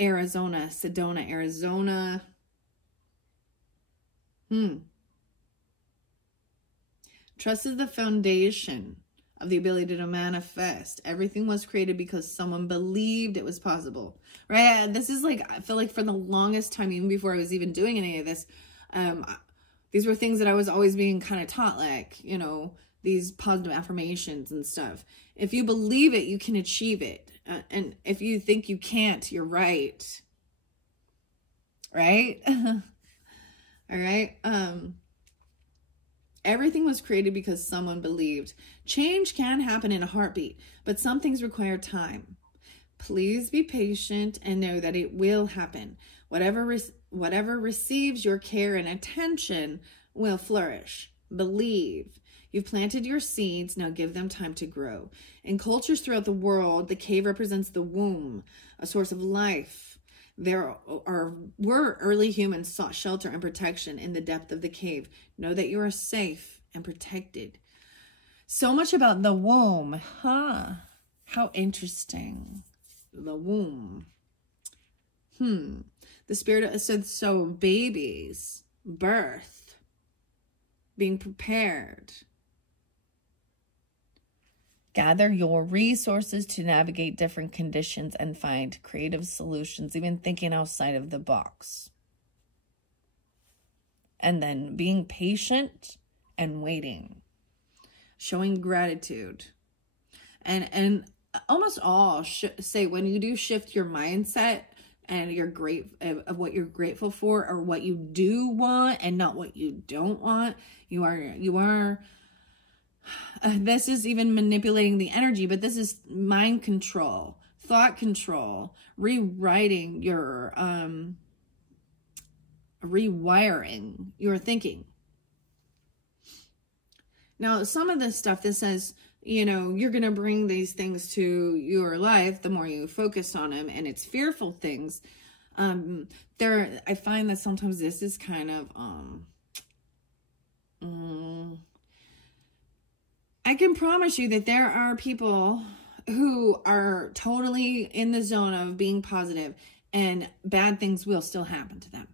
Arizona, Sedona, Arizona. Trust is the foundation. of the ability to manifest. Everything was created because someone believed it was possible, right? This is like, I feel like for the longest time, even before I was even doing any of this, these were things that I was always being kind of taught, like, you know, these positive affirmations and stuff. If you believe it, you can achieve it. And if you think you can't, you're right. Right? All right. Everything was created because someone believed. Change can happen in a heartbeat, but some things require time. Please be patient and know that it will happen. Whatever receives your care and attention will flourish. Believe. You've planted your seeds, now give them time to grow. In cultures throughout the world, the cave represents the womb, a source of life. Were early humans sought shelter and protection in the depth of the cave. Know that you are safe and protected. So much about the womb, huh? How interesting. The womb. The spirit said, so babies, birth, being prepared. Gather your resources to navigate different conditions and find creative solutions, even thinking outside of the box. And then being patient and waiting. Showing gratitude. And almost all say when you do shift your mindset and you're of what you're grateful for or what you do want and not what you don't want, you are this is even manipulating the energy, but this is mind control, thought control, rewriting your, rewiring your thinking. Now, some of this stuff that says, you know, you're going to bring these things to your life, the more you focus on them, and it's fearful things. I find that sometimes this is kind of, I can promise you that there are people who are totally in the zone of being positive and bad things will still happen to them.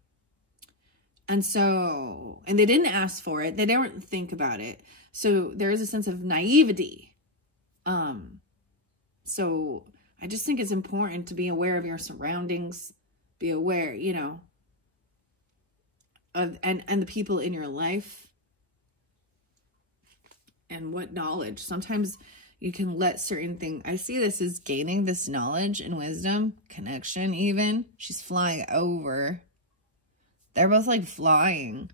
And so, and they didn't ask for it. They didn't think about it. So there is a sense of naivety. So I just think it's important to be aware of your surroundings, be aware, you know, of, and the people in your life. And what knowledge. Sometimes you can let certain things. I see this as gaining this knowledge and wisdom, connection even. She's flying over. They're both like flying.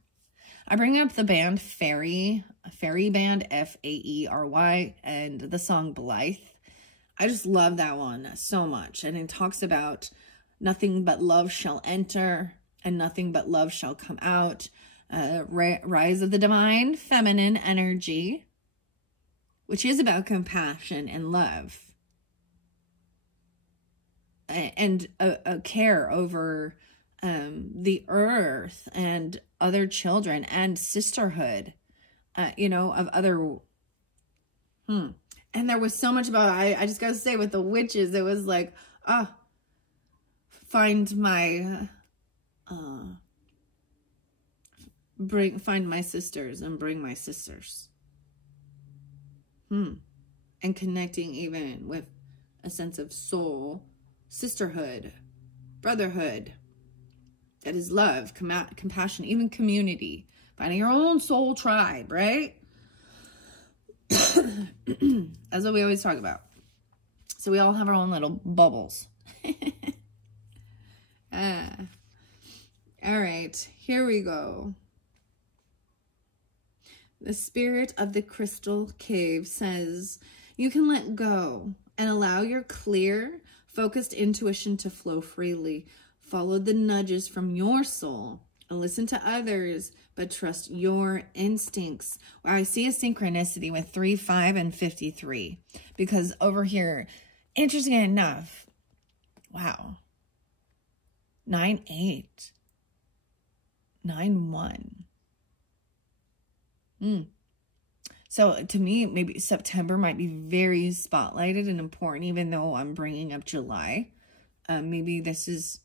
I bring up the band Fairy Band, F-A-E-R-Y, and the song Blythe. I just love that one so much. And it talks about nothing but love shall enter and nothing but love shall come out. Rise of the divine feminine energy, which is about compassion and love and a care over the earth and other children and sisterhood, you know, of other. And there was so much about, I just gotta say, with the witches, it was like, find my, find my sisters and bring my sisters. And connecting even with a sense of soul, sisterhood, brotherhood. That is love, compassion, even community. Finding your own soul tribe, right? That's what we always talk about. So we all have our own little bubbles. All right, here we go. The spirit of the crystal cave says, you can let go and allow your clear, focused intuition to flow freely. Follow the nudges from your soul and listen to others, but trust your instincts. Wow, I see a synchronicity with 3, 5, and 53 because over here, interesting enough, wow, 9, 8, 9, 1. So to me, maybe September might be very spotlighted and important, even though I'm bringing up July. Maybe this is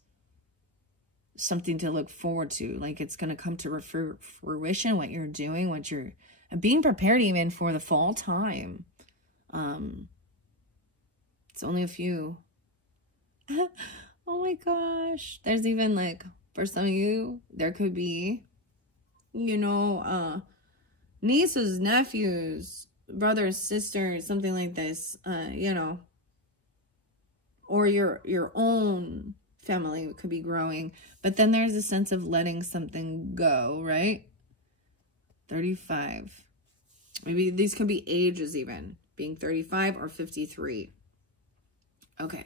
something to look forward to. Like it's going to come to fruition, what you're doing, what you're being prepared even for the fall time. It's only a few. Oh my gosh. There's even like, for some of you, there could be, you know, nieces, nephews, brothers, sisters, something like this, you know, or your own family could be growing. But then there's a sense of letting something go, right? 35. Maybe these could be ages even, being 35 or 53. Okay.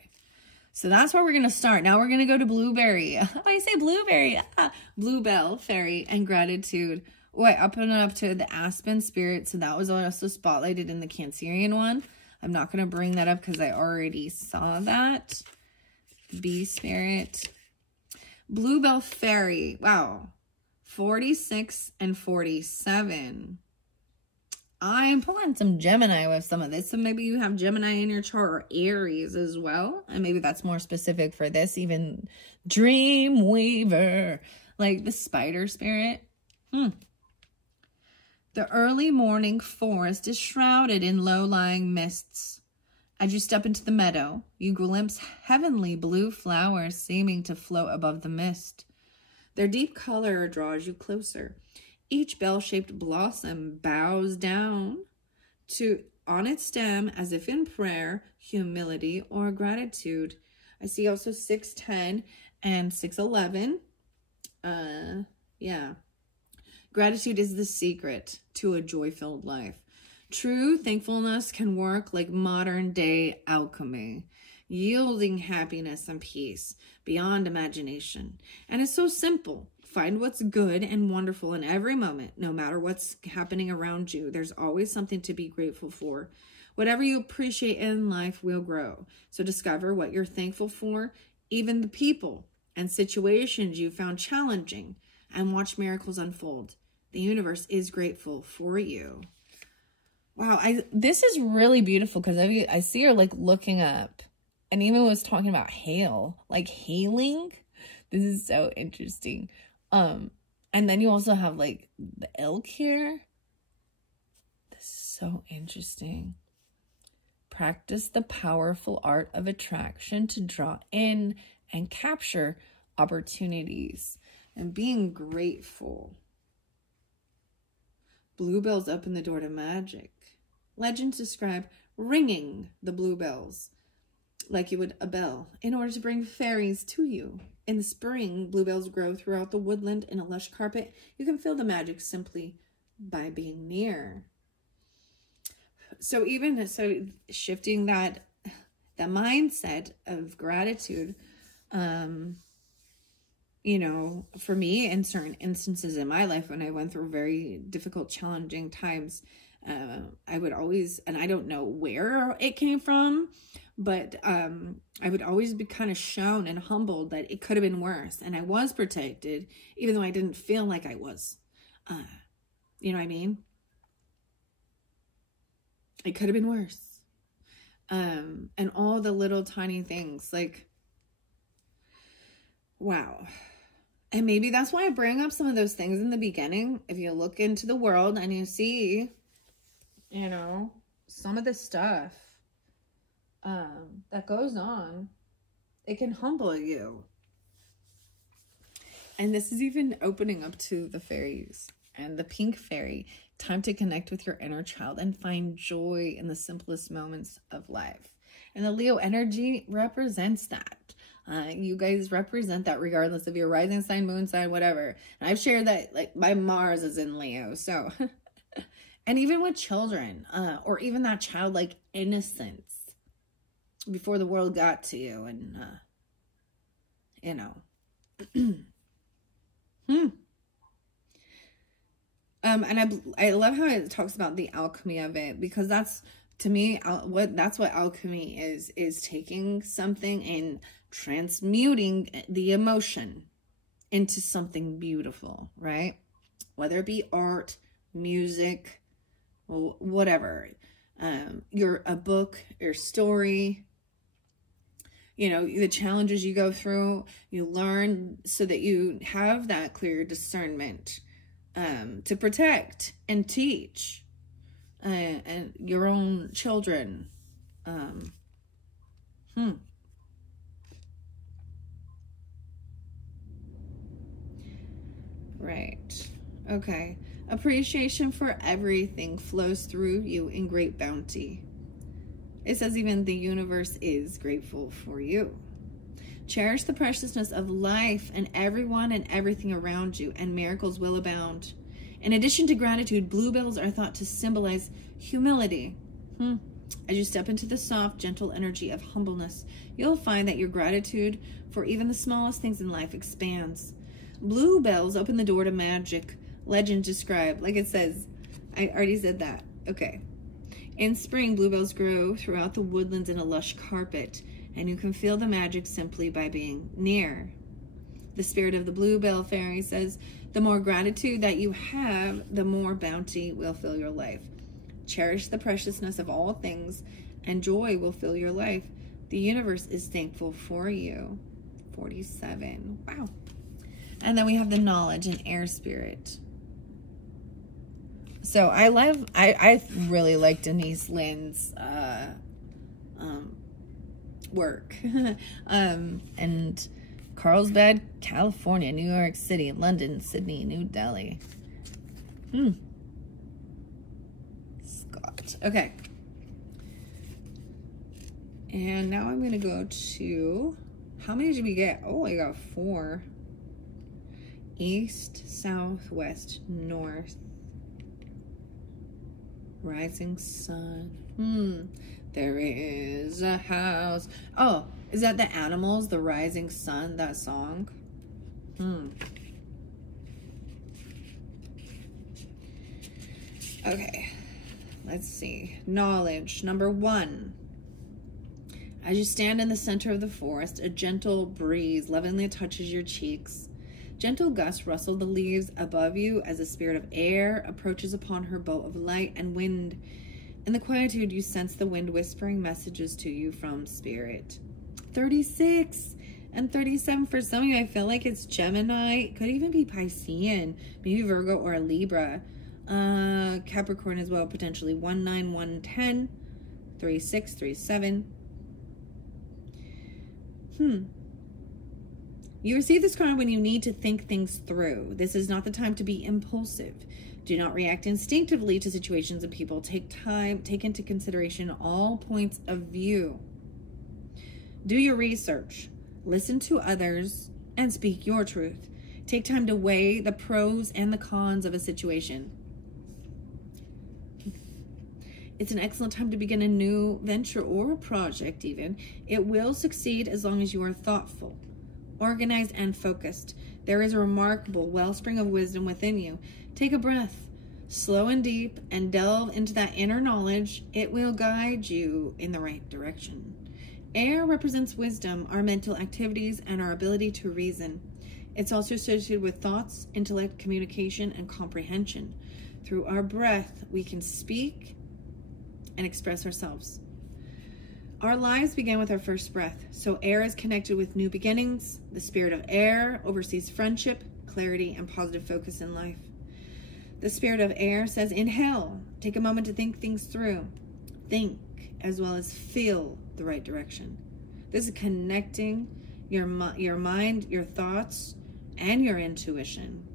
So that's where we're going to start. Now we're going to go to Blueberry. I say Blueberry. Bluebell Fairy and Gratitude. Wait, I'll put it up to the Aspen Spirit. So that was also spotlighted in the Cancerian one. I'm not going to bring that up because I already saw that. Bee Spirit. Bluebell Fairy. Wow. 46 and 47. I'm pulling some Gemini with some of this. So maybe you have Gemini in your chart or Aries as well. And maybe that's more specific for this. Even Dreamweaver. Like the Spider Spirit. The early morning forest is shrouded in low-lying mists. As you step into the meadow, you glimpse heavenly blue flowers seeming to float above the mist. Their deep color draws you closer. Each bell-shaped blossom bows down on its stem as if in prayer, humility, or gratitude. I see also 610 and 611. Yeah. Gratitude is the secret to a joy-filled life. True thankfulness can work like modern-day alchemy, yielding happiness and peace beyond imagination. And it's so simple. Find what's good and wonderful in every moment, no matter what's happening around you. There's always something to be grateful for. Whatever you appreciate in life will grow. So discover what you're thankful for, even the people and situations you found challenging, and watch miracles unfold. The universe is grateful for you. Wow, this is really beautiful because I see her like looking up, and even was talking about hail, like hailing. This is so interesting. And then you also have like the elk here. This is so interesting. Practice the powerful art of attraction to draw in and capture opportunities and being grateful. Bluebells open the door to magic. Legends describe ringing the bluebells like you would a bell in order to bring fairies to you. In the spring, bluebells grow throughout the woodland in a lush carpet. You can feel the magic simply by being near. So shifting the mindset of gratitude, you know, for me in certain instances in my life when I went through very difficult, challenging times, I would always, and I don't know where it came from, but I would always be kind of shown and humbled that it could have been worse. And I was protected, even though I didn't feel like I was. You know what I mean? It could have been worse. And all the little tiny things, like, wow. And maybe that's why I bring up some of those things in the beginning. If you look into the world and you see, you know, some of the stuff that goes on, it can humble you. And this is even opening up to the fairies and the pink fairy. Time to connect with your inner child and find joy in the simplest moments of life. And the Leo energy represents that. You guys represent that regardless of your rising sign, moon sign, whatever. And I've shared that like my Mars is in Leo. So, and even with children, or even that childlike innocence before the world got to you, and you know. And I love how it talks about the alchemy of it, because that's, to me, that's what alchemy is taking something and transmuting the emotion into something beautiful, right? Whether it be art, music, whatever, a book, your story, you know, the challenges you go through, you learn so that you have that clear discernment to protect and teach. and your own children. Right. Okay. Appreciation for everything flows through you in great bounty. It says even the universe is grateful for you. Cherish the preciousness of life and everyone and everything around you, and miracles will abound. In addition to gratitude, bluebells are thought to symbolize humility. As you step into the soft, gentle energy of humbleness, you'll find that your gratitude for even the smallest things in life expands. Bluebells open the door to magic. Legends describe, like it says, I already said that. Okay. In spring, bluebells grow throughout the woodlands in a lush carpet, and you can feel the magic simply by being near. The spirit of the bluebell fairy says, the more gratitude that you have, the more bounty will fill your life. Cherish the preciousness of all things, and joy will fill your life. The universe is thankful for you. 47. Wow. And then we have the knowledge and air spirit. So I really like Denise Linn's work. And Carlsbad, California, New York City, London, Sydney, New Delhi. Scott. Okay. And now I'm going to go to, how many did we get? Oh, I got 4. East, south, west, north. Rising sun. There is a house. Oh, is that the Animals, the Rising Sun, that song? Okay, let's see. Knowledge, number 1. As you stand in the center of the forest, a gentle breeze lovingly touches your cheeks. Gentle gusts rustle the leaves above you as a spirit of air approaches upon her boat of light and wind. In the quietude, you sense the wind whispering messages to you from spirit. 36 and 37 for some of you. I feel like it's Gemini. It could even be Piscean, maybe Virgo or Libra. Capricorn as well, potentially. 19, 110, 36, 37. You receive this card when you need to think things through. This is not the time to be impulsive. Do not react instinctively to situations and people. Take into consideration all points of view. Do your research. Listen to others and speak your truth. Take time to weigh the pros and the cons of a situation. It's an excellent time to begin a new venture or a project even. It will succeed as long as you are thoughtful, organized, and focused. There is a remarkable wellspring of wisdom within you. Take a breath, slow and deep, and delve into that inner knowledge. It will guide you in the right direction. Air represents wisdom, our mental activities, and our ability to reason. It's also associated with thoughts, intellect, communication, and comprehension. Through our breath, we can speak and express ourselves. Our lives begin with our first breath, so air is connected with new beginnings. The spirit of air oversees friendship, clarity, and positive focus in life. The spirit of air says, inhale, take a moment to think things through. Think as well as feel the right direction. This is connecting your mind, your thoughts, and your intuition.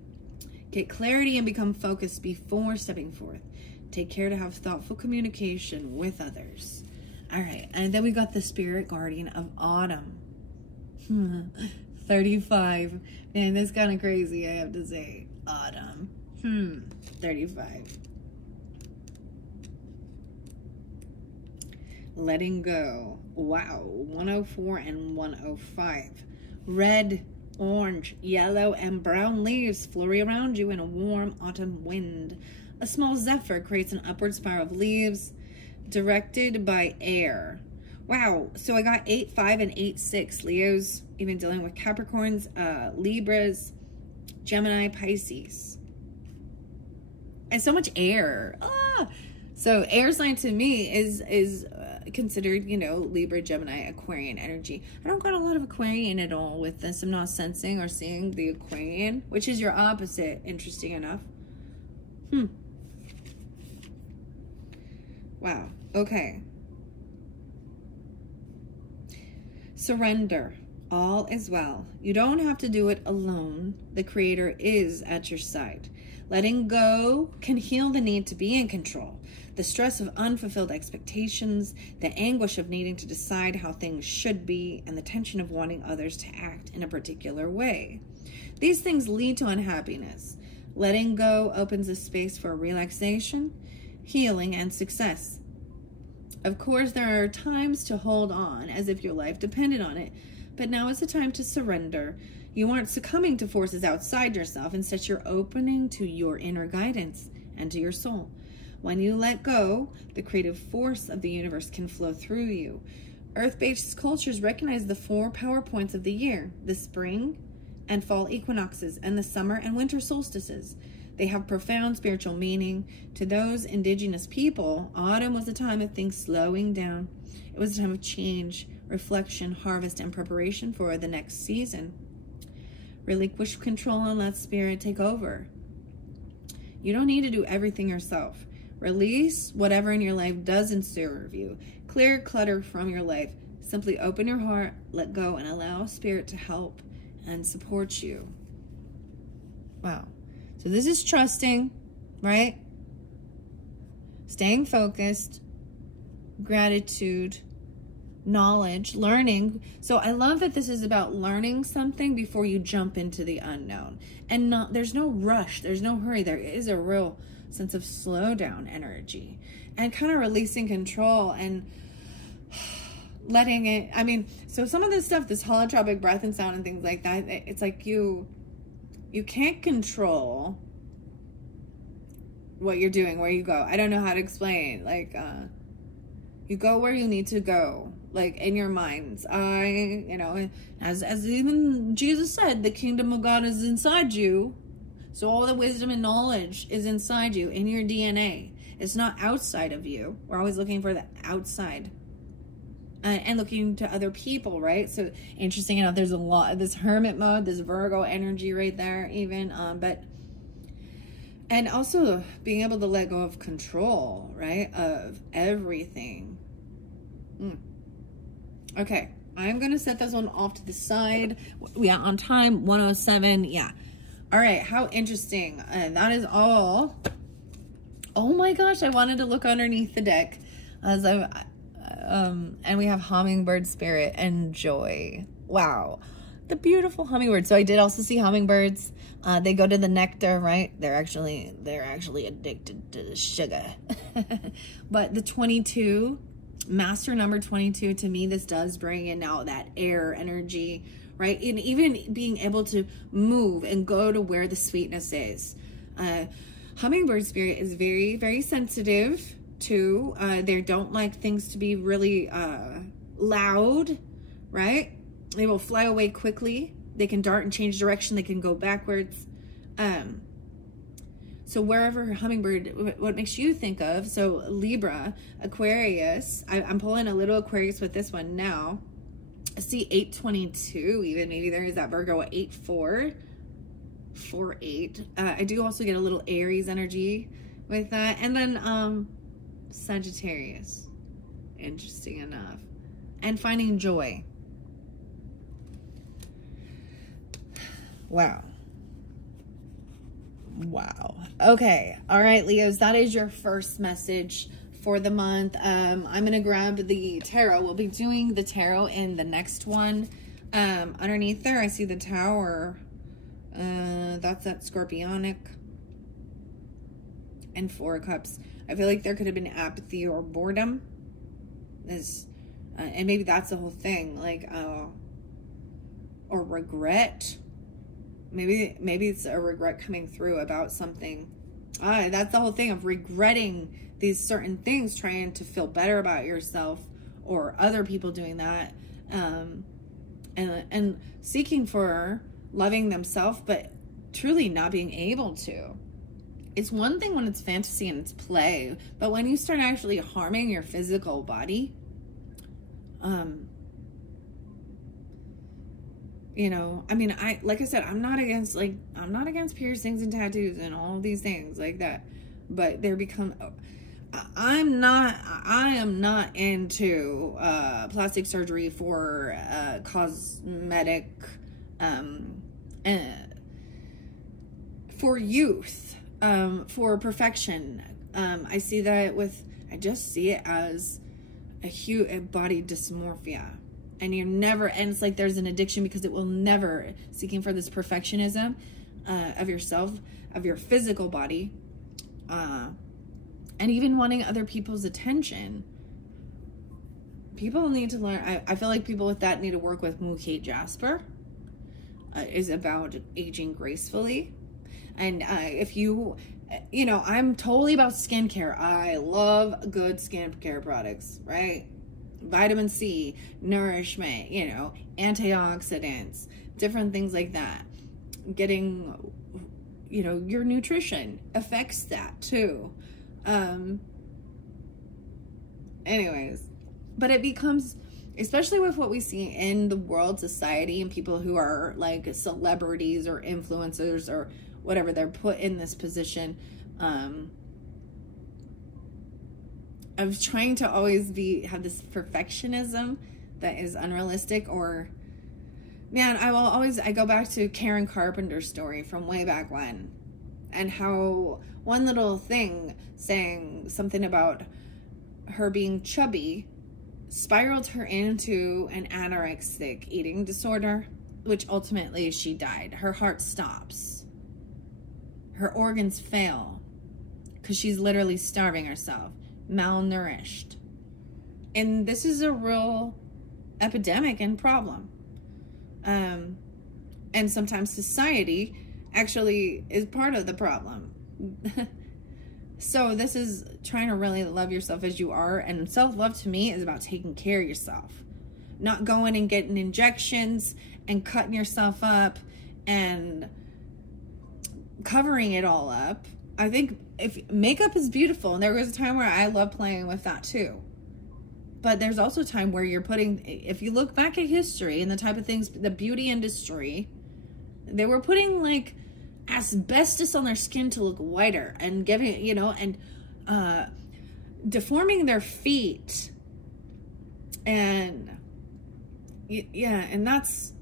Get clarity and become focused before stepping forth. Take care to have thoughtful communication with others. All right, and then we got the spirit guardian of autumn. 35. Man, that's kind of crazy, I have to say. Autumn. 35. Letting go. Wow. 104 and 105. Red, orange, yellow, and brown leaves flurry around you in a warm autumn wind. A small zephyr creates an upward spiral of leaves directed by air. Wow. So I got 8, 5, and 8, 6. Leos, even dealing with Capricorns, Libras, Gemini, Pisces. And so much air. So air sign to me is considered, you know, Libra, Gemini, Aquarian energy. I don't got a lot of Aquarian at all with this. I'm not sensing or seeing the Aquarian, which is your opposite, interesting enough. Wow. Okay. Surrender. All is well. You don't have to do it alone. The Creator is at your side. Letting go can heal the need to be in control, the stress of unfulfilled expectations, the anguish of needing to decide how things should be, and the tension of wanting others to act in a particular way. These things lead to unhappiness. Letting go opens a space for relaxation, healing, and success. Of course, there are times to hold on as if your life depended on it, but now is the time to surrender. You aren't succumbing to forces outside yourself. Instead, you're opening to your inner guidance and to your soul. When you let go, the creative force of the universe can flow through you. Earth-based cultures recognize the 4 power points of the year: the spring and fall equinoxes and the summer and winter solstices. They have profound spiritual meaning. To those indigenous people, autumn was a time of things slowing down. It was a time of change, reflection, harvest, and preparation for the next season. Relinquish control and let spirit take over. You don't need to do everything yourself. Release whatever in your life doesn't serve you. Clear clutter from your life. Simply open your heart, let go, and allow spirit to help and support you. Wow. So this is trusting, right? Staying focused, gratitude, knowledge, learning. So I love that this is about learning something before you jump into the unknown. And there's no rush, there's no hurry. There is a real sense of slow down energy and kind of releasing control and letting it. I mean, so some of this stuff, this holotropic breath and sound and things like that, it's like you can't control what you're doing, where you go. I don't know how to explain. Like, you go where you need to go, like in your mind's eye, you know, as even Jesus said, the kingdom of God is inside you. So all the wisdom and knowledge is inside you, in your DNA. It's not outside of you. We're always looking for the outside. And looking to other people, right? So interesting enough, there's a lot of this hermit mode, this Virgo energy right there even, and also being able to let go of control, right? Of everything. Okay, I'm going to set this one off to the side. We are on time, 107, yeah. All right, how interesting. And that is all. Oh my gosh, I wanted to look underneath the deck as and we have hummingbird spirit and joy. Wow, the beautiful hummingbird. So I did also see hummingbirds. They go to the nectar, right? They're actually addicted to the sugar. But the 22, master number 22, to me, this does bring in now that air energy, right? And even being able to move and go to where the sweetness is. Hummingbird spirit is very, very sensitive too. They don't like things to be really loud, right? They will fly away quickly. They can dart and change direction. They can go backwards. So wherever hummingbird, what makes you think of? So Libra, Aquarius. I'm pulling a little Aquarius with this one now. I see 822 even. Maybe there is that Virgo at 84. 48. I do also get a little Aries energy with that. And then Sagittarius, interesting enough, and finding joy. Wow. Okay, all right, Leos, that is your first message for the month. I'm gonna grab the tarot. We'll be doing the tarot in the next one. Underneath there I see the Tower. That's that Scorpionic, and 4 of Cups. I feel like there could have been apathy or boredom. And maybe that's the whole thing, like, or regret. Maybe it's a regret coming through about something. That's the whole thing of regretting these certain things, trying to feel better about yourself or other people doing that, and seeking for loving themselves, but truly not being able to. It's one thing when it's fantasy and it's play, but when you start actually harming your physical body, you know, I mean, like I said, I'm not against piercings and tattoos and all of these things like that, but I am not into plastic surgery for cosmetic, for youth, for perfection. I see that I just see it as a body dysmorphia. And and it's like there's an addiction because it will never, seeking for this perfectionism of yourself, of your physical body, and even wanting other people's attention. People need to learn. I feel like people with that need to work with Mookie Jasper. Is about aging gracefully. And if I'm totally about skincare. I love good skincare products, right? Vitamin C, nourishment, antioxidants, different things like that. Getting, your nutrition affects that too. Anyways, but it becomes, especially with what we see in the world, society, and people who are like celebrities or influencers or whatever, they're put in this position of trying to always have this perfectionism that is unrealistic. Or, man, I go back to Karen Carpenter's story from way back when, and how one little thing saying something about her being chubby spiraled her into an anorexic eating disorder, which ultimately she died. Her heart stops. Her organs fail because she's literally starving herself, malnourished. And this is a real epidemic and problem. And sometimes society actually is part of the problem. So this is trying to really love yourself as you are. And self-love to me is about taking care of yourself. Not going and getting injections and cutting yourself up and covering it all up. I think if makeup is beautiful, and there was a time where I loved playing with that too. But there's also a time where you're if you look back at history and the type of things, the beauty industry, they were putting like asbestos on their skin to look whiter and giving, and deforming their feet. And yeah, and that's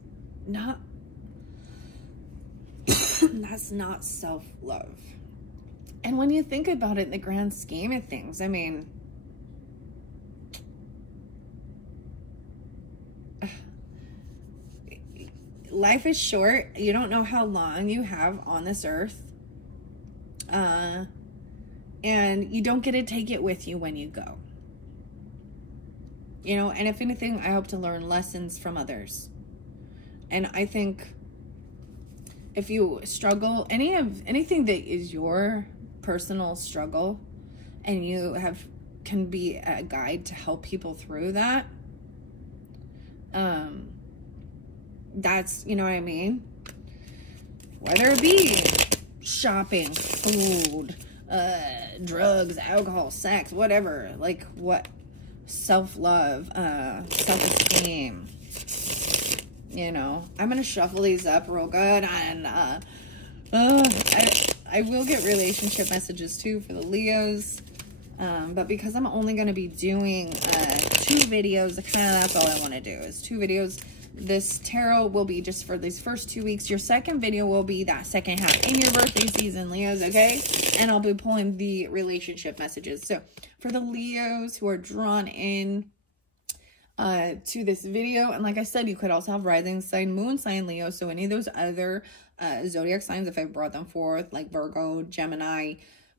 not that's not self-love. And when you think about it in the grand scheme of things, I mean, life is short. You don't know how long you have on this earth. And you don't get to take it with you when you go. And if anything, I hope to learn lessons from others. And I think if you struggle, anything that is your personal struggle, and you can be a guide to help people through that, that's, what I mean? Whether it be shopping, food, drugs, alcohol, sex, whatever, like what, self-love, self-esteem, I'm going to shuffle these up real good, and I will get relationship messages too for the Leos, but because I'm only going to be doing 2 videos, that's all I want to do is 2 videos. This tarot will be just for these first 2 weeks. Your second video will be that second half in your birthday season, Leos, okay? And I'll be pulling the relationship messages. So for the Leos who are drawn in to this video, and like I said, you could also have rising sign, moon sign, Leo. So any of those other zodiac signs, if I brought them forth, like Virgo, Gemini,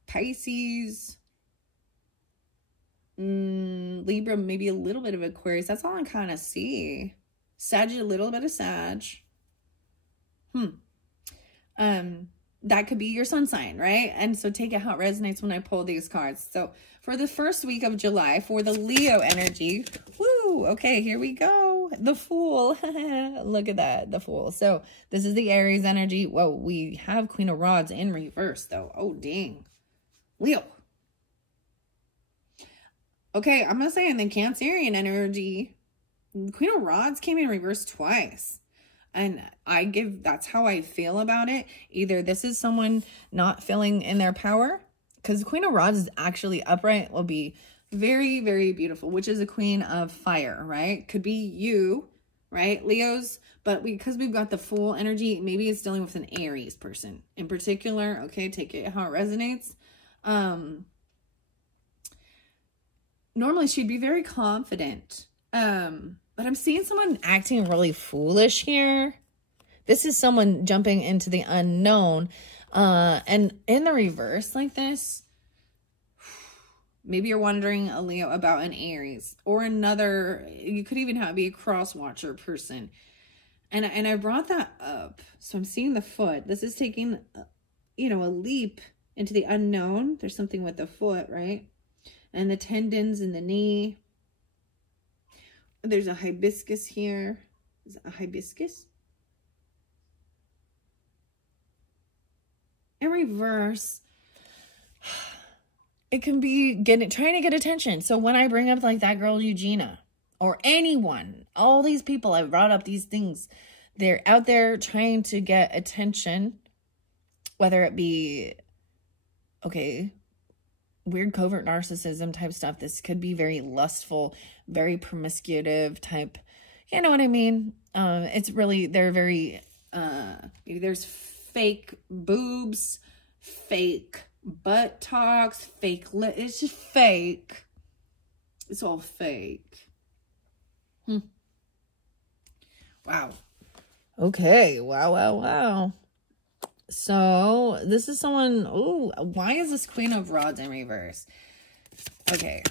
Pisces, Libra, maybe a little bit of Aquarius. That's all I kind of see. Sag, a little bit of Sag. That could be your sun sign, right? And so take it how it resonates when I pull these cards. So for the first week of July, for the Leo energy, woo, okay, here we go. The Fool. Look at that, the Fool. So this is the Aries energy. Whoa, we have Queen of Rods in reverse, though. Oh, dang. Leo. Okay, I'm going to say in the Cancerian energy, Queen of Rods came in reverse twice. And that's how I feel about it. Either this is someone not feeling in their power, because the Queen of Rods is actually upright, will be very, very beautiful, which is a Queen of Fire, right? Could be you, right? Leos, but because we've got the Fool energy, maybe it's dealing with an Aries person in particular. Okay, take it how it resonates. Normally she'd be very confident. But I'm seeing someone acting really foolish here. This is someone jumping into the unknown. And in the reverse like this, maybe you're wondering, a Leo, about an Aries or another. You could even be a cross watcher person. And I brought that up. So I'm seeing the foot. This is taking, you know, a leap into the unknown. There's something with the foot, right? And the tendons in the knee. There's a hibiscus here. Is it a hibiscus? In reverse, it can be trying to get attention. So when I bring up like that girl Eugenia or anyone, all these people, I brought up these things. They're out there trying to get attention, whether it be, okay, weird covert narcissism type stuff. This could be very lustful, very promiscuous type. You know what I mean? It's really, they're very, maybe there's fake boobs, fake butt talks, fake it's just fake. It's all fake. Wow. Okay. Wow. So this is someone, oh, why is this Queen of Rods in reverse? Okay.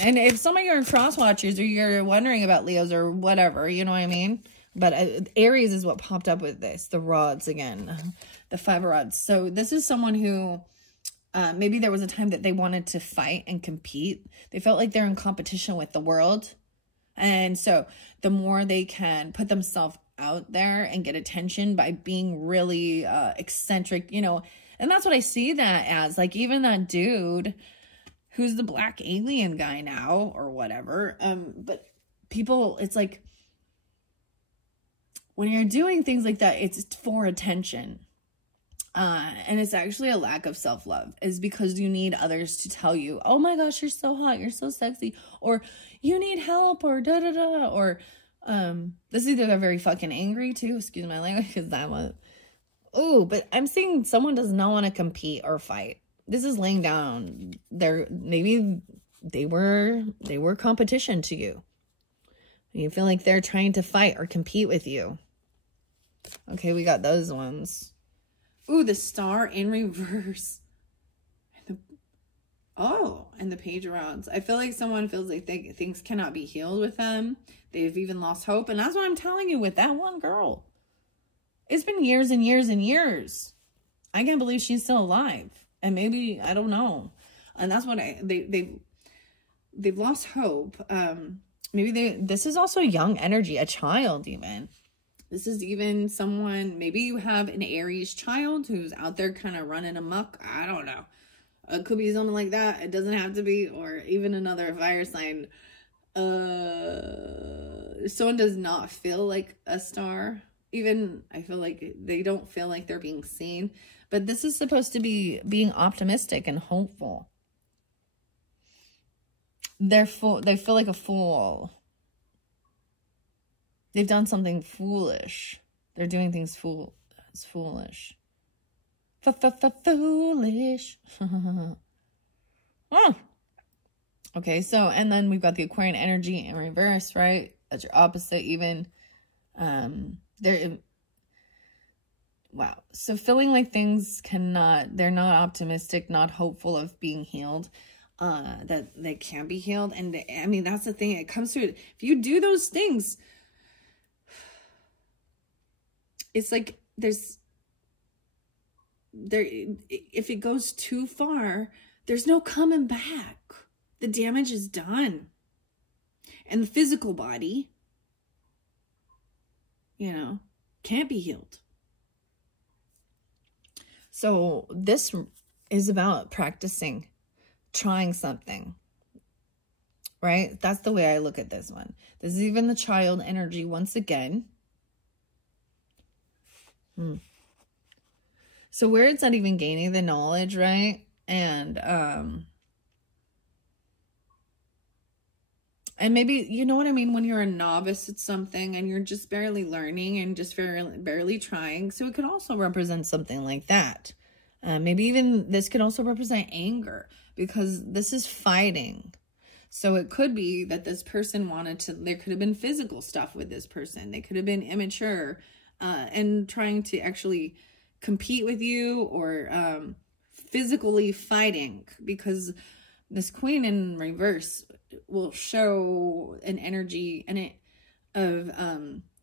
And if some of you are cross watchers or you're wondering about Leos or whatever, you know what I mean? But Aries is what popped up with this, the rods again, the 5 of rods. So this is someone who maybe there was a time that they wanted to fight and compete. They felt like they're in competition with the world. And so the more they can put themselves out there and get attention by being really eccentric, you know, and that's what I see that as. Like even that dude who's the black alien guy now or whatever. But people, it's like when you're doing things like that, it's for attention. And it's actually a lack of self-love, is because you need others to tell you, oh my gosh, you're so hot, you're so sexy, or you need help, or da-da-da, or this is either they're very fucking angry too, excuse my language, because that one, oh, but I'm seeing someone does not want to compete or fight. This is laying down maybe they were competition to you. You feel like they're trying to fight or compete with you. Okay, we got those ones. Ooh, the Star in reverse. And the Page of Rods. I feel like someone feels like things cannot be healed with them. They've even lost hope. And that's what I'm telling you with that one girl. It's been years and years and years. I can't believe she's still alive. And maybe, I don't know. And that's what they've lost hope. Maybe this is also young energy, a child even. This is even someone, maybe you have an Aries child who's out there kind of running amok. I don't know. It could be something like that. It doesn't have to be, or even another fire sign. Someone does not feel like a star. Even, I feel like they don't feel like they're being seen. But this is supposed to be being optimistic and hopeful. They feel like a fool. They've done something foolish. They're doing things foolish. Foolish. Oh. Okay, so, and then we've got the Aquarian energy in reverse, right? That's your opposite even. Wow. So feeling like things they're not optimistic, not hopeful of being healed. That they can be healed. And I mean, that's the thing. It comes to it. If you do those things, it's like if it goes too far, there's no coming back. The damage is done. And the physical body, can't be healed. So this is about practicing, trying something, right? That's the way I look at this one. This is even the child energy once again. So where it's not even gaining the knowledge, right? And maybe, you know what I mean, when you're a novice at something and you're just barely learning and just barely trying. So it could also represent something like that. Maybe even this could also represent anger, because this is fighting. So it could be that this person there could have been physical stuff with this person. They could have been immature and trying to actually compete with you, or physically fighting, because this Queen in reverse will show an energy in it of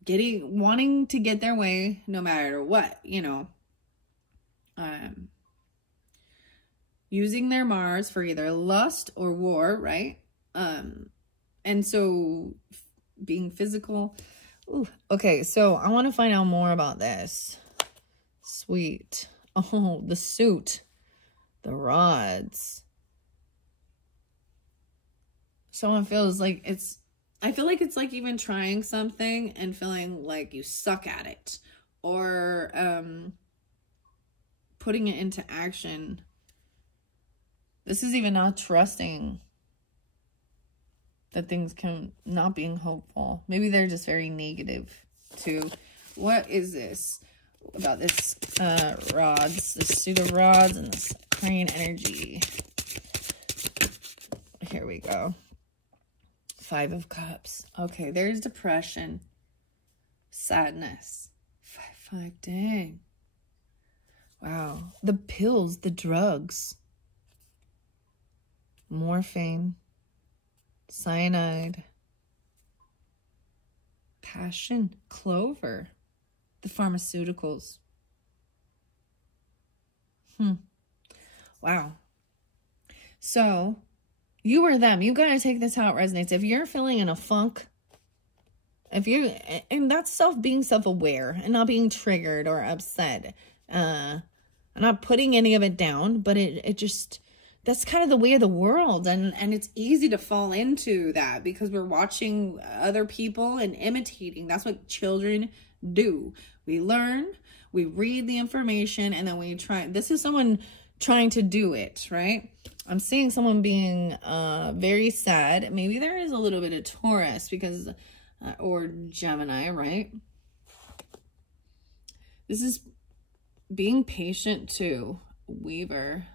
wanting to get their way no matter what, you know. Using their Mars for either lust or war, right? And so being physical. Ooh, okay, so I want to find out more about this. Sweet. Oh, the suit. The rods. Someone feels like I feel like it's like even trying something and feeling like you suck at it, or putting it into action. This is even not trusting that things can, not being hopeful. Maybe they're just very negative too. What is this about this rods, this suit of rods and this crane energy? Here we go. 5 of Cups. Okay, there's depression, sadness. 5, dang. Wow. The pills, the drugs. Morphine. Cyanide. Passion. Clover. The pharmaceuticals. Wow. So, you or them, you got to take this how it resonates. If you're feeling in a funk, and that's being self-aware and not being triggered or upset. I'm not putting any of it down, but it just, that's kind of the way of the world. And it's easy to fall into that because we're watching other people and imitating. That's what children do. We learn, we read the information, and then we try. This is someone trying to do it, right? I'm seeing someone being very sad. Maybe there is a little bit of Taurus because, or Gemini, right? This is being patient too. Weaver.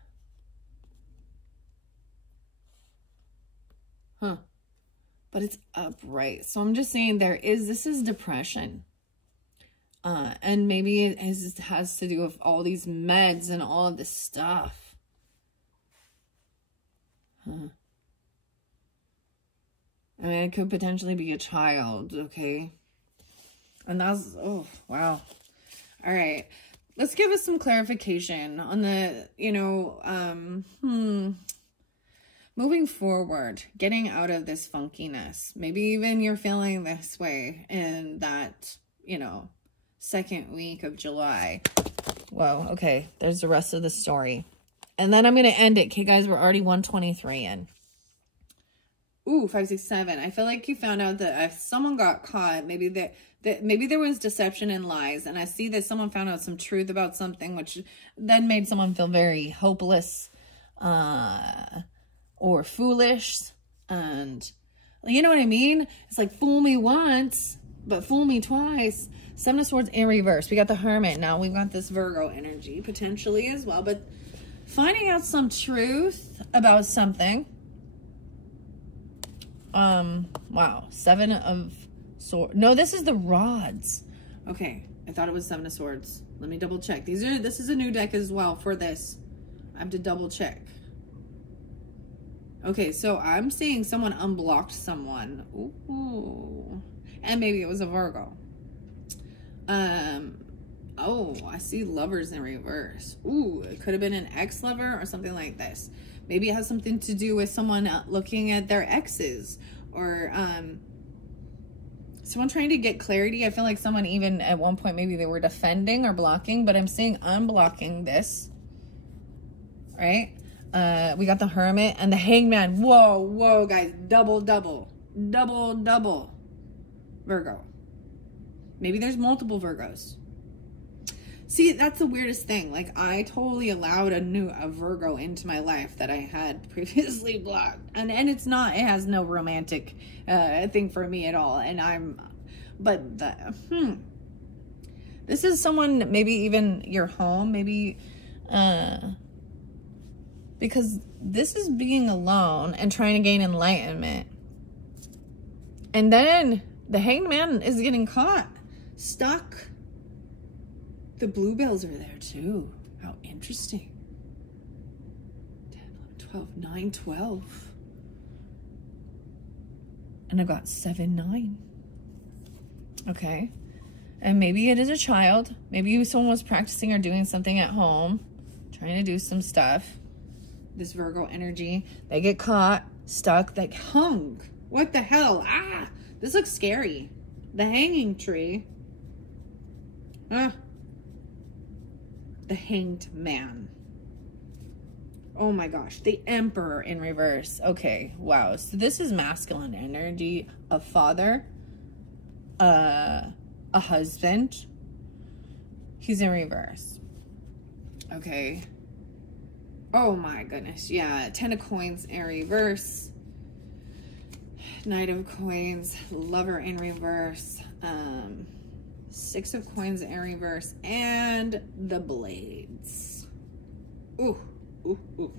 But it's upright. So I'm just saying this is depression. And maybe it has to do with all these meds and all of this stuff. I mean, it could potentially be a child, okay? And that's, oh, wow. All right. Let's give us some clarification on the, moving forward, getting out of this funkiness. Maybe even you're feeling this way in that, second week of July. Whoa, okay. There's the rest of the story. And then I'm going to end it. Okay, guys, we're already 123 in. Ooh, 5, 6, 7. I feel like you found out that if someone got caught, maybe there was deception and lies. And I see that someone found out some truth about something, which then made someone feel very hopeless or foolish. And you know what I mean? It's like, fool me once, but fool me twice. 7 of Swords in reverse. We got the Hermit. Now we've got this Virgo energy potentially as well. But finding out some truth about something. Wow. 7 of Swords. No, this is the rods. Okay. I thought it was 7 of Swords. Let me double check. This is a new deck as well for this. I have to double check. Okay, so I'm seeing someone unblocked someone. Ooh. And maybe it was a Virgo. Oh, I see Lovers in reverse. Ooh, it could have been an ex-lover or something like this. Maybe it has something to do with someone looking at their exes, or someone trying to get clarity. I feel like someone even at one point, maybe they were defending or blocking, but I'm seeing unblocking this, right? We got the Hermit and the Hangman. Whoa, guys. Double. Virgo. Maybe there's multiple Virgos. See, that's the weirdest thing. Like, I totally allowed a Virgo into my life that I had previously blocked. And it's not, it has no romantic thing for me at all. And this is someone, maybe even your home, maybe, because this is being alone and trying to gain enlightenment. And then the Hanged Man is getting caught, stuck. The bluebells are there too. How interesting. 10, 11, 12, 9, 12. And I got 7, 9. Okay. And maybe it is a child. Maybe someone was practicing or doing something at home, trying to do some stuff. This Virgo energy. They get caught, stuck, like hung. What the hell? Ah, this looks scary. The hanging tree. Ah. The Hanged Man. Oh my gosh. The Emperor in reverse. Okay. Wow. So this is masculine energy. A father. A husband. He's in reverse. Okay. Oh my goodness. Yeah. 10 of Coins in reverse. Knight of Coins. Lover in reverse. 6 of Coins in reverse, and the Blades. Ooh, ooh, ooh.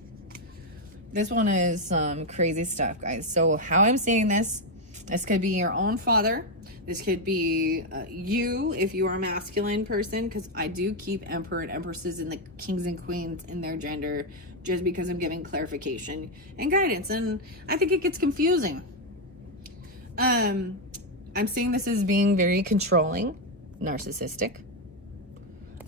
This one is some crazy stuff, guys. So how I'm seeing this could be your own father. This could be you, if you are a masculine person, because I do keep Emperor and Empresses and the Kings and Queens in their gender just because I'm giving clarification and guidance, and I think it gets confusing. I'm seeing this as being very controlling, narcissistic.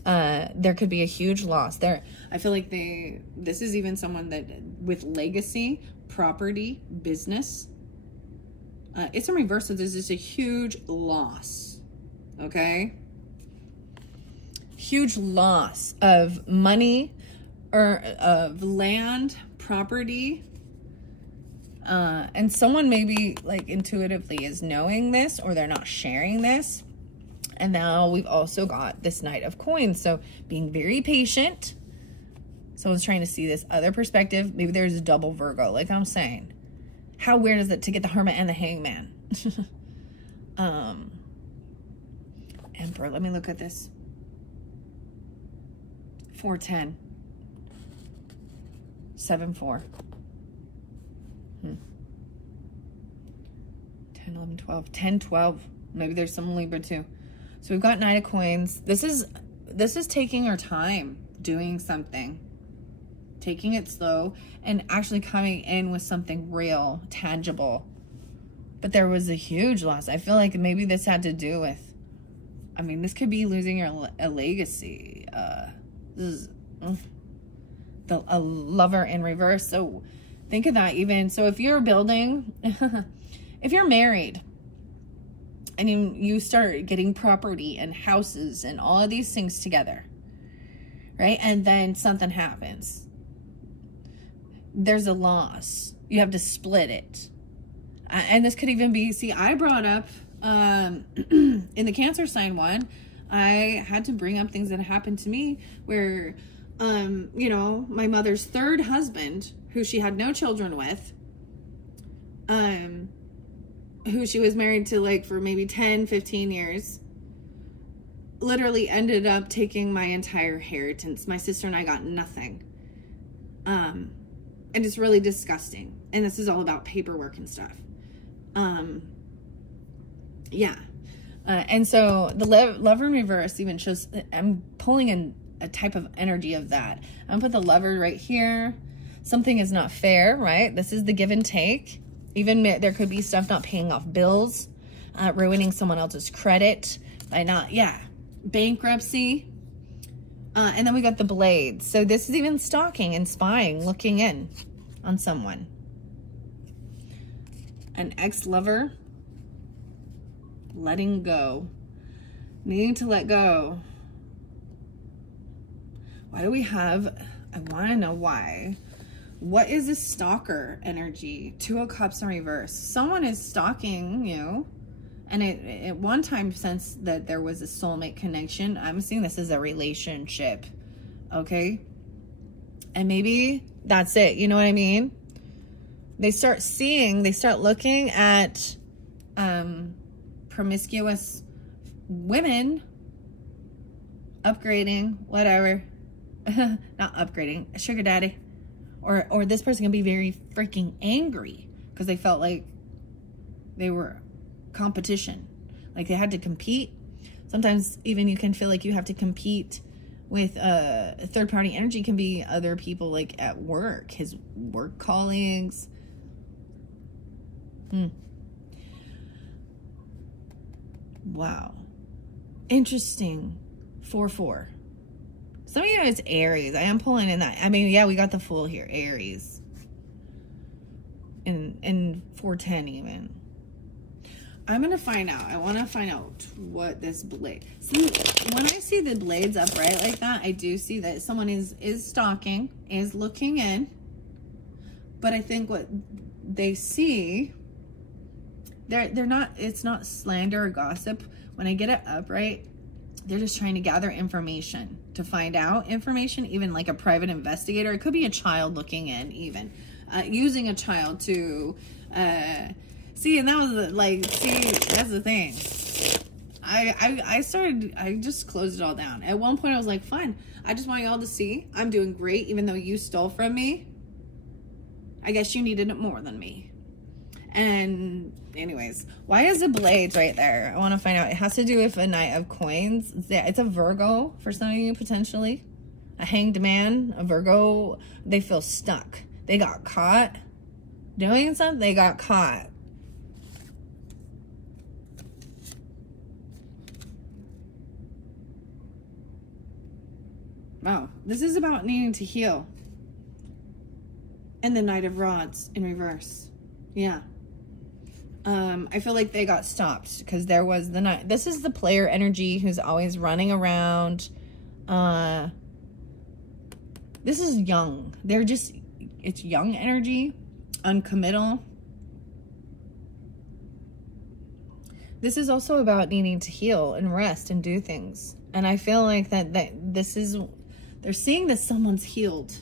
There could be a huge loss there. I feel like this is even someone that with legacy, property, business. It's in reverse, so this is a huge loss. Okay? Huge loss of money or of land, property. And someone maybe like intuitively is knowing this, or they're not sharing this. And now we've also got this Knight of Coins. So being very patient. Someone's trying to see this other perspective. Maybe there's a double Virgo, like I'm saying. How weird is it to get the Hermit and the Hangman? Emperor, let me look at this. 410. 7-4. 10, 11, 12. 10, 12. Maybe there's some Libra too. So we've got Knight of Coins. This is taking our time, doing something, taking it slow, and actually coming in with something real, tangible. But there was a huge loss. I feel like maybe this had to do with, I mean, this could be losing a legacy. This is a lover in reverse. So think of that even. So if you're building, if you're married, and you start getting property and houses and all of these things together, right? And then something happens. There's a loss. You have to split it. And this could even be, see, I brought up, in the Cancer sign one, I had to bring up things that happened to me where, you know, my mother's third husband, who she had no children with, who she was married to like for maybe 10, 15 years, literally ended up taking my entire inheritance. My sister and I got nothing. And it's really disgusting. And this is all about paperwork and stuff. Yeah. And so the Lover in reverse even shows, I'm pulling in a type of energy of that. I'm gonna put the Lover right here. Something is not fair, right? This is the give and take. Even there could be stuff not paying off bills, ruining someone else's credit by not, bankruptcy. And then we got the Blades. So this is even stalking and spying, looking in on someone. An ex-lover, letting go, needing to let go. Why do we have, I want to know why. What is this stalker energy? 2 of Cups in reverse. Someone is stalking you And it at one time sensed that there was a soulmate connection. I'm seeing this as a relationship. Okay? And maybe that's it. You know what I mean? They start looking at promiscuous women upgrading, whatever. Not upgrading, a sugar daddy. Or this person can be very freaking angry because they felt like they were competition. Like they had to compete. Sometimes even you can feel like you have to compete with third-party energy. Can be other people like at work, his work colleagues. Wow. Interesting. 4-4. Some of you know it's Aries. I am pulling in that. I mean, yeah, we got the Fool here. Aries. And 410 even. I'm going to find out. I want to find out what this blade... See, when I see the blades upright like that, I do see that someone is stalking, is looking in. But I think what they see... They're not... It's not slander or gossip. When I get it upright, they're just trying to gather information. To find out information, even like a private investigator. It could be a child looking in, even. Using a child to... see, and that was like, see, that's the thing. I just closed it all down. At one point I was like, fine. I just want y'all to see I'm doing great, even though you stole from me. I guess you needed it more than me. And anyways, why is the blades right there? I want to find out. It has to do with a Knight of Coins. It's a Virgo for some of you, potentially. A Hanged Man, a Virgo. They feel stuck. They got caught doing something. They got caught. Wow, this is about needing to heal. And the Knight of Rods in reverse. Yeah. I feel like they got stopped because there was the Knight. This is the player energy who's always running around. This is young. It's young energy, uncommittal. This is also about needing to heal and rest and do things. And I feel like that this is... They're seeing that someone's healed.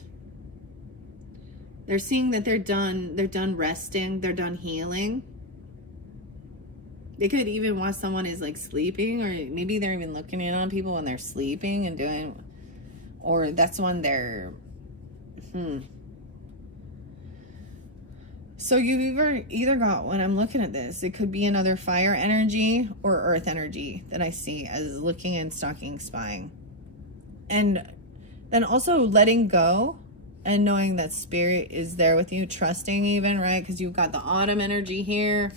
They're seeing that they're done resting, they're done healing. They could even while someone is like sleeping, or maybe they're even looking in on people when they're sleeping and doing, or that's when they're, So you've either got, when I'm looking at this, it could be another fire energy or earth energy that I see as looking and stalking, spying. And then also letting go and knowing that spirit is there with you, trusting even, right? Because you've got the autumn energy here.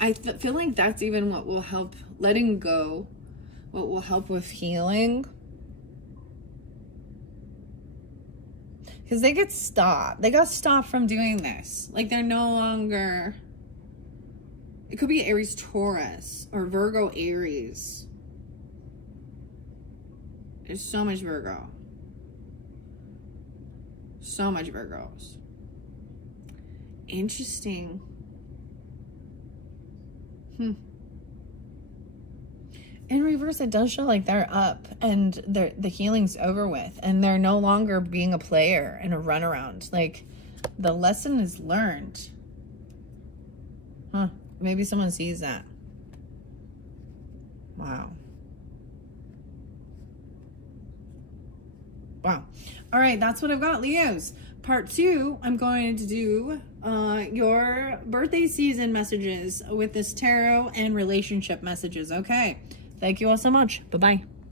I feel like that's even what will help letting go, what will help with healing. Because they get stopped. They got stopped from doing this. Like they're no longer... It could be Aries, Taurus, or Virgo, Aries. There's so much Virgo. So much Virgos. Interesting. In reverse, it does show like they're up and the healing's over with. And they're no longer being a player and a runaround. Like, the lesson is learned. Maybe someone sees that. Wow. Wow. All right, that's what I've got, Leos. Part 2, I'm going to do your birthday season messages with this tarot and relationship messages. Okay. Thank you all so much. Bye-bye.